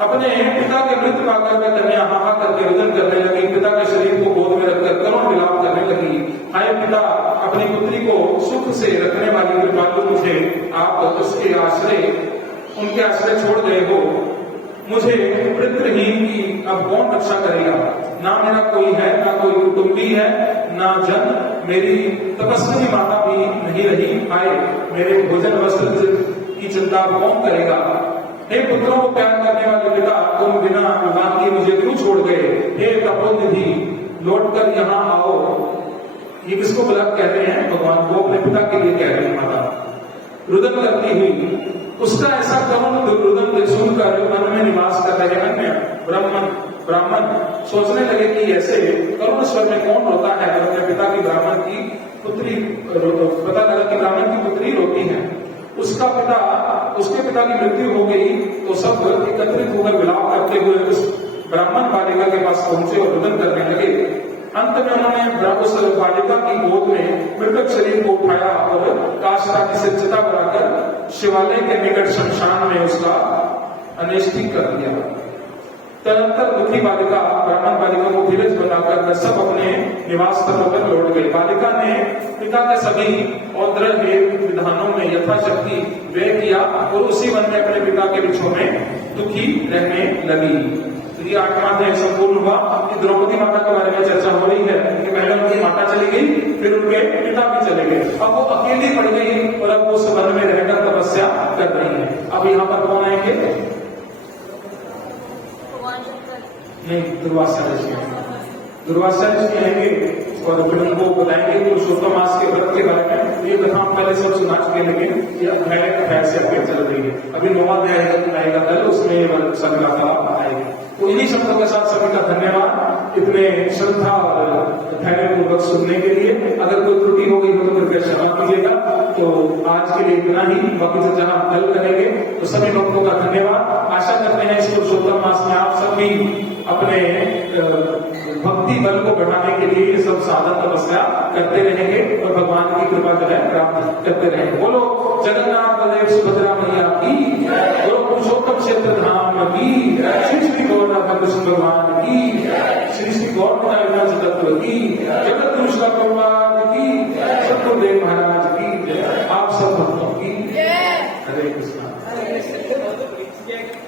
अपने पिता के मृत्यु पाकर वह कन्या हाहा करके रुदन करने लगी। पिता के शरीर को गोद में रखकर करुण विलाप करने लगी। हाय पिता, अपनी पुत्री को सुख से रखने वाली कृपालु, मुझे आप उसके उनके आश्रय छोड़ गए हो। मुझे वृत्रहीन की अब कौन रक्षा करेगा? ना मेरा कोई है, ना कोई कुटुंबी है, ना जन, मेरी तपस्विनी माता भी नहीं रही। हाय, मेरे भोजन वस्त्र की चिंता कौन करेगा? हे पुत्रों को प्यार करने वाले पिता, तुम बिना विवाह किए मुझे क्यों छोड़ गए? हे तपोनिधि, लौटकर यहाँ आओ। ये किसको बुलाकर कह रहे हैं? भगवान को अपने पिता के लिए कह रहे हैं माता। रुदन करती हुई उसका ऐसा करुण रुदन सुनकर मन में निवास कर रहे अन्य ब्राह्मण सोचने लगे कि ऐसे करुण स्वर में कौन रोता है। और अपने पिता की ब्राह्मण की पुत्री पता लगा कि ब्राह्मण की पुत्री रोती है। उसके पिता की मृत्यु हो गई तो सब एकत्रित होकर विलाप करते हुए उस ब्राह्मण बालिका के पास पहुंचे और रुदन करने लगे। अंत में उन्होंने उस बालिका की गोद में मृतक शरीर को उठाया और काष्ठादि से चिता बनाकर शिवालय के निकट शमशान में उसका अनेष्टि कर दिया। तदंतर दुखी बालिका ब्राह्मण बालिका को धीरज बनाकर वे सब अपने निवास स्थलों पर लौट गए। बालिका ने पिता के सभी औद्र विधानों में यथाशक्ति व्यय किया और उसी वन में अपने पिता के बिछों में दुखी रहने लगी। तो ये 8वां अध्याय संपूर्ण हुआ। कि द्रौपदी माता के बारे में चर्चा हो रही है कि पहले उनकी माता चली गई, फिर उनके पिता भी चले गए। अब वो अकेली पड़ गई और अब उस वन में रहकर तपस्या कर रही है। अब यहाँ पर कौन आएंगे? नहीं, दुर्वासा ऋषि आएंगे और फिर उनको बताएंगे पुरुषोत्तम मास के व्रत के बारे में। ये कथा हम पहले सब सुना चुके, लेकिन ये अध्याय से आगे चल रही है। अभी 9वां अध्याय आएगा कल, उसमें सभी वार्तालाप आएगी। तो इन्हीं शब्दों के साथ सभी का धन्यवाद इतने श्रद्धा और धैर्यपूर्वक सुनने के लिए। अगर कोई त्रुटि हो गई हो तो कृपया क्षमा कीजिएगा। तो आज के लिए इतना ही, बाकी से जहां कल करेंगे। तो सभी भक्तों का धन्यवाद। आशा करते हैं इस पुरुषोत्तम मास में आप सभी अपने भक्ति बल को बढ़ाने के लिए ये सब साधन तपस्या करते रहेंगे और भगवान की कृपा जो है प्राप्त करते रहेंगे। बोलो जगन्नाथ बलदेव सुभद्रा मैया की, बोलो पुरुषोत्तम क्षेत्र धाम की, श्री गौरनाथ कृष्ण भगवान की, श्री गौरनाथ तत्व की, जगत पुरुष का भगवान की, सतगुरुदेव महाराज की, आप सब भक्तों की हरे कृष्ण।